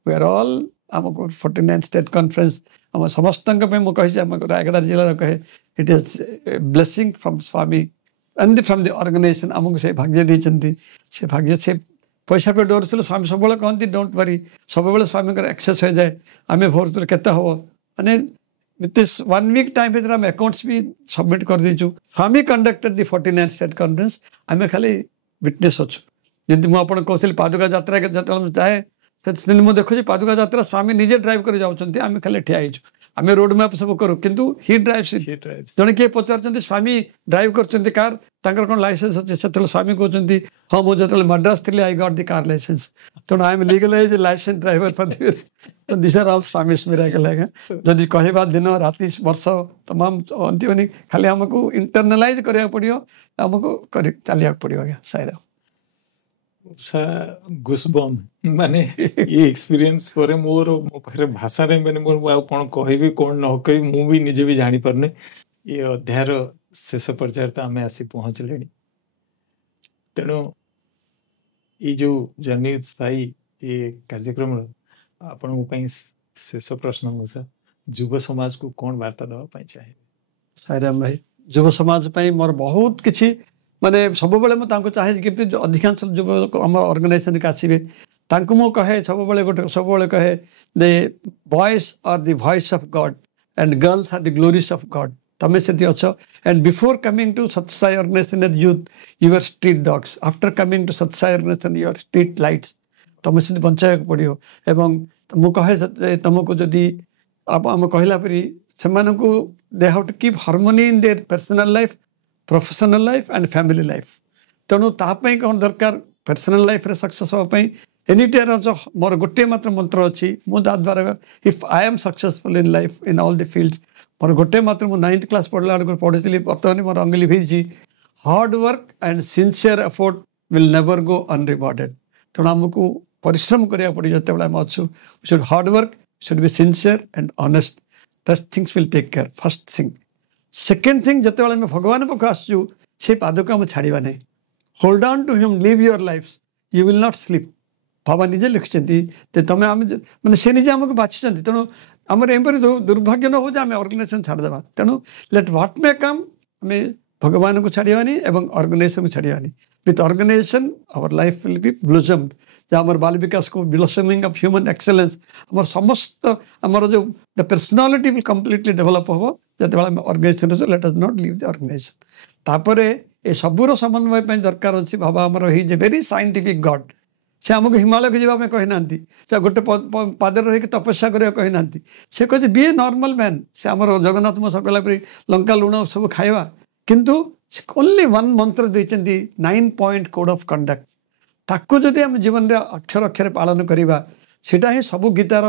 वी आर ऑल आमको 49 स्टेट कॉन्फ्रेंस आम समस्त कही रायगड़ा जिलार कहे it is blessing from Swami and from the organization आमको से भाग्य देते से भाग्य से पैसा पे डर स्वामी सब कहती डोंट वरी सब स्वामी एक्सेस हो जाए आम भरतु केते हम माने विथ दिस 1 वीक टाइम भर आम अकाउंट्स भी सबमिट कर देचु स्वामी कंडक्टेड द 49 स्टेट कॉन्फ्रेंस आम खाली विटनेस अच्छु जमी मुझे कहली पादुका यात्रा जाए मुझे देखुची पादुका यात्रा स्वामी निजे ड्राइव कर जाऊँ आम खाली ठिया आम रोड मैप सब करूँ किंतु ही ड्राइव्स जड़े किए पचार स्वामी ड्राइव कर कार कौन लाइसेंस अच्छे से स्वामी कहते हाँ मुझे जो मद्रास थी I got the car licence तेणु I am legalise licence driver for तो this are all Swami miracle आज्ञा जदि कहवा दिन राति वर्ष तमाम अंतिम खाली आमको इंटरनलाइज करा पड़ो आमको चलिया पड़ो आज्ञा साईराम गुसबम माने ये एक्सपीरियंस पर मोर मो पाखे भाषा रे माने मोर आ कोन कहबी कोन न कहि मु भी निजे भी जानि परने ये अध्यायर शेष पर्यायर तो आम आसी पहुँचले तेणु ये जो जर्नी साई ये कार्यक्रम आपण शेष प्रश्न मुझा युव समाज को कौन वार्ता देवाई चाहे साईराम भाई युव समाज मोर बहुत किसी माने सब मुझे चाहे कि अधिकांश युव आम ऑर्गेनाइजेशन के आसवे मु कहे सब कहे the boys are the voice of God and girls are the glories of God तमें से अच्छ and before coming to Satsai organisation as youth your street dogs after coming to Satsai organisation your street lights तमें से बचाया पड़ो एवं मु कहे तुमको जदि आम कहला परी से they have to keep harmony in their personal life professional life and family life तेणु तापाई कौन दरकार पर्सनल लाइफ रे सक्सेस होपाई एनी टाइम मोर गोटे मात्र मंत्र अच्छी मुझे द्वारा if I am successful in life in all the fields मोर गोटे मात्र मुझे 9th क्लास पढ़ला पढ़ी बर्तमान मोर अंगली भी hard work and sincere effort will never go unrewarded तेणु आमको परिश्रम करा पड़ो जो आम अच्छु should hard work should be sincere and honest that things will take care first thing second thing जिते बड़े भगवान पाख आसू से पाद को आम छाड़ा नहीं hold on to him live your life you will not sleep Baba निजे लिखिं तुम्हें आम मैंने से निजे आमको बाछी तेणु आमर एमपरी दुर्भाग्य न हो आम ऑर्गेनाइजेशन छाड़देवा तेणु लेट व्हाट मे कम आम भगवान को छाड़ानी और ऑर्गेनाइजेशन को छाड़ानी with organisation our life will be blossomed जहाँ आम बाल विकास को ब्लॉसमिंग ऑफ ह्यूमन एक्सेलेंस आम समस्त आमर जो the personality will completely develop हम जो आम organization let us not leave the organization तापर ये सबूर समन्वय दरकार अच्छी बाबा आमर ही जे वेरी साइंटिफिक गॉड से आमको हिमालय को जावाई कहना से गोटे पादर रही तपस्या करा कहना से कहे बी ए नॉर्मल मैन से आमर जगन्नाथ मो सकला लंका लुण सब खाइबा किंतु ओनली वन मंत्र देते 9 पॉइंट कोड ऑफ कंडक्ट ताको जदि आम जीवन में अक्षर अक्षर पालन करवा सीटा ही सब गीतार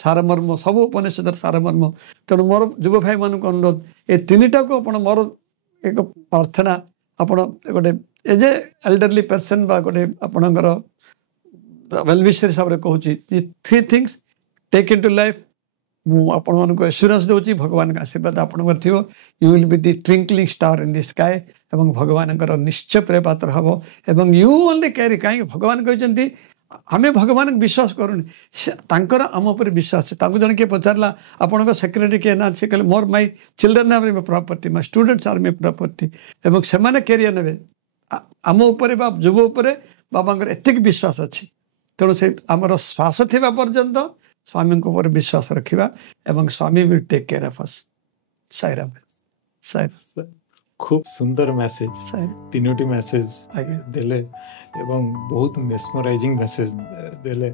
सारमर्म सब उपनिषद सारमर्म तेणु मोर युव भाई मान अनुरोध ये 3टा को आप मोर एक प्रार्थना आपण गोटे एज ए एल्डरली पर्सन बा गोटे आपणकर वेलविशर हिसाब से कहूँ 3 things take into life मुझे एश्योरेंस दूसरी भगवान का आशीर्वाद आपंकर थी you will be the twinkling star in the sky एवं भगवान निश्चय प्रिय पात्र हम एवं यू ओनली कैरी कहीं भगवान कहते आम भगवान विश्वास करूनी आम उपर विश्वास जन किए पचारा आपण सेक्रेटरी किए ना से कहले मोर my children are my property my students are my property एवं से कैरियर ने आम उपर युव उपर बाबा एतिक विश्वास अच्छी तेणु से आमर श्वास थी पर्यंत स्वामी ऊपर विश्वास रखा एवं Swami will take care of us Sairam Sairam खूब सुंदर मैसेज 3टी मैसेज देले एवं बहुत मेस्मराइजिंग मैसेज देले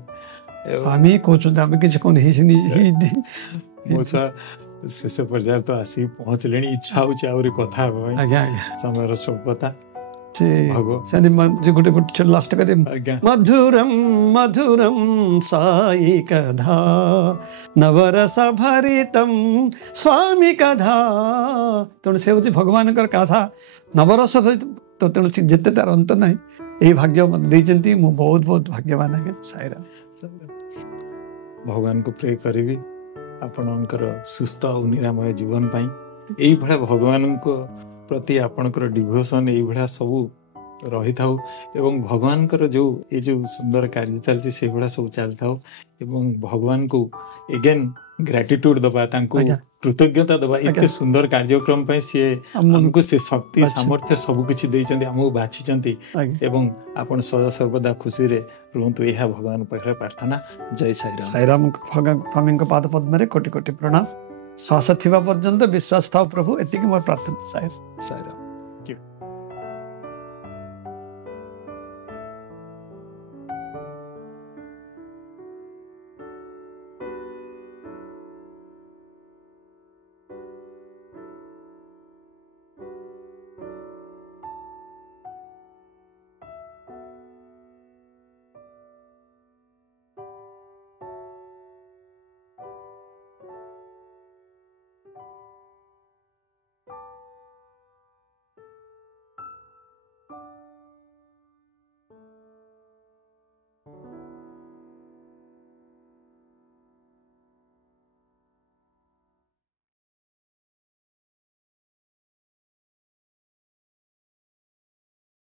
स्वामी कहते आम किसी कौन मोसा शेष पर्यायर तो आसी पहुँचले इच्छा हो कथा समय स्वल्पता गोटे गोटे लास्ट कर मधुरम मधुरम साई कथा नवरस भरितम स्वामी कथा तेणु से हूँ भगवान कथा नवरस सहित तो तेणु जिते तार अंत ना यही भाग्य मत बहुत बहुत भाग्यवान है साईराम भगवान को प्रे करी आपणकर सुस्थ और निरामय जीवन यही भाया भगवान को प्रति आपणकर डिवोशन यही भाया सब रही था एवं भगवान जो ये जो सुंदर कार्य चलती से भाया सब चली था एवं भगवान को एगेन ग्रेटिट्यूड दबा कृतज्ञता दबा इतने सुंदर कार्यक्रम सी हमको से शक्ति सामर्थ्य सब किसी देते आमको बाछी एवं आपण सदा सर्वदा खुशी रे रुहतु यह भगवान पाखे प्रार्थना जय साईराम साईराम स्वामी पाद पद्म कोटि कोटि प्रणाम श्वास थिबा पर्यंत विश्वास था प्रभु एतिक मोर प्रार्थना साईराम साईराम।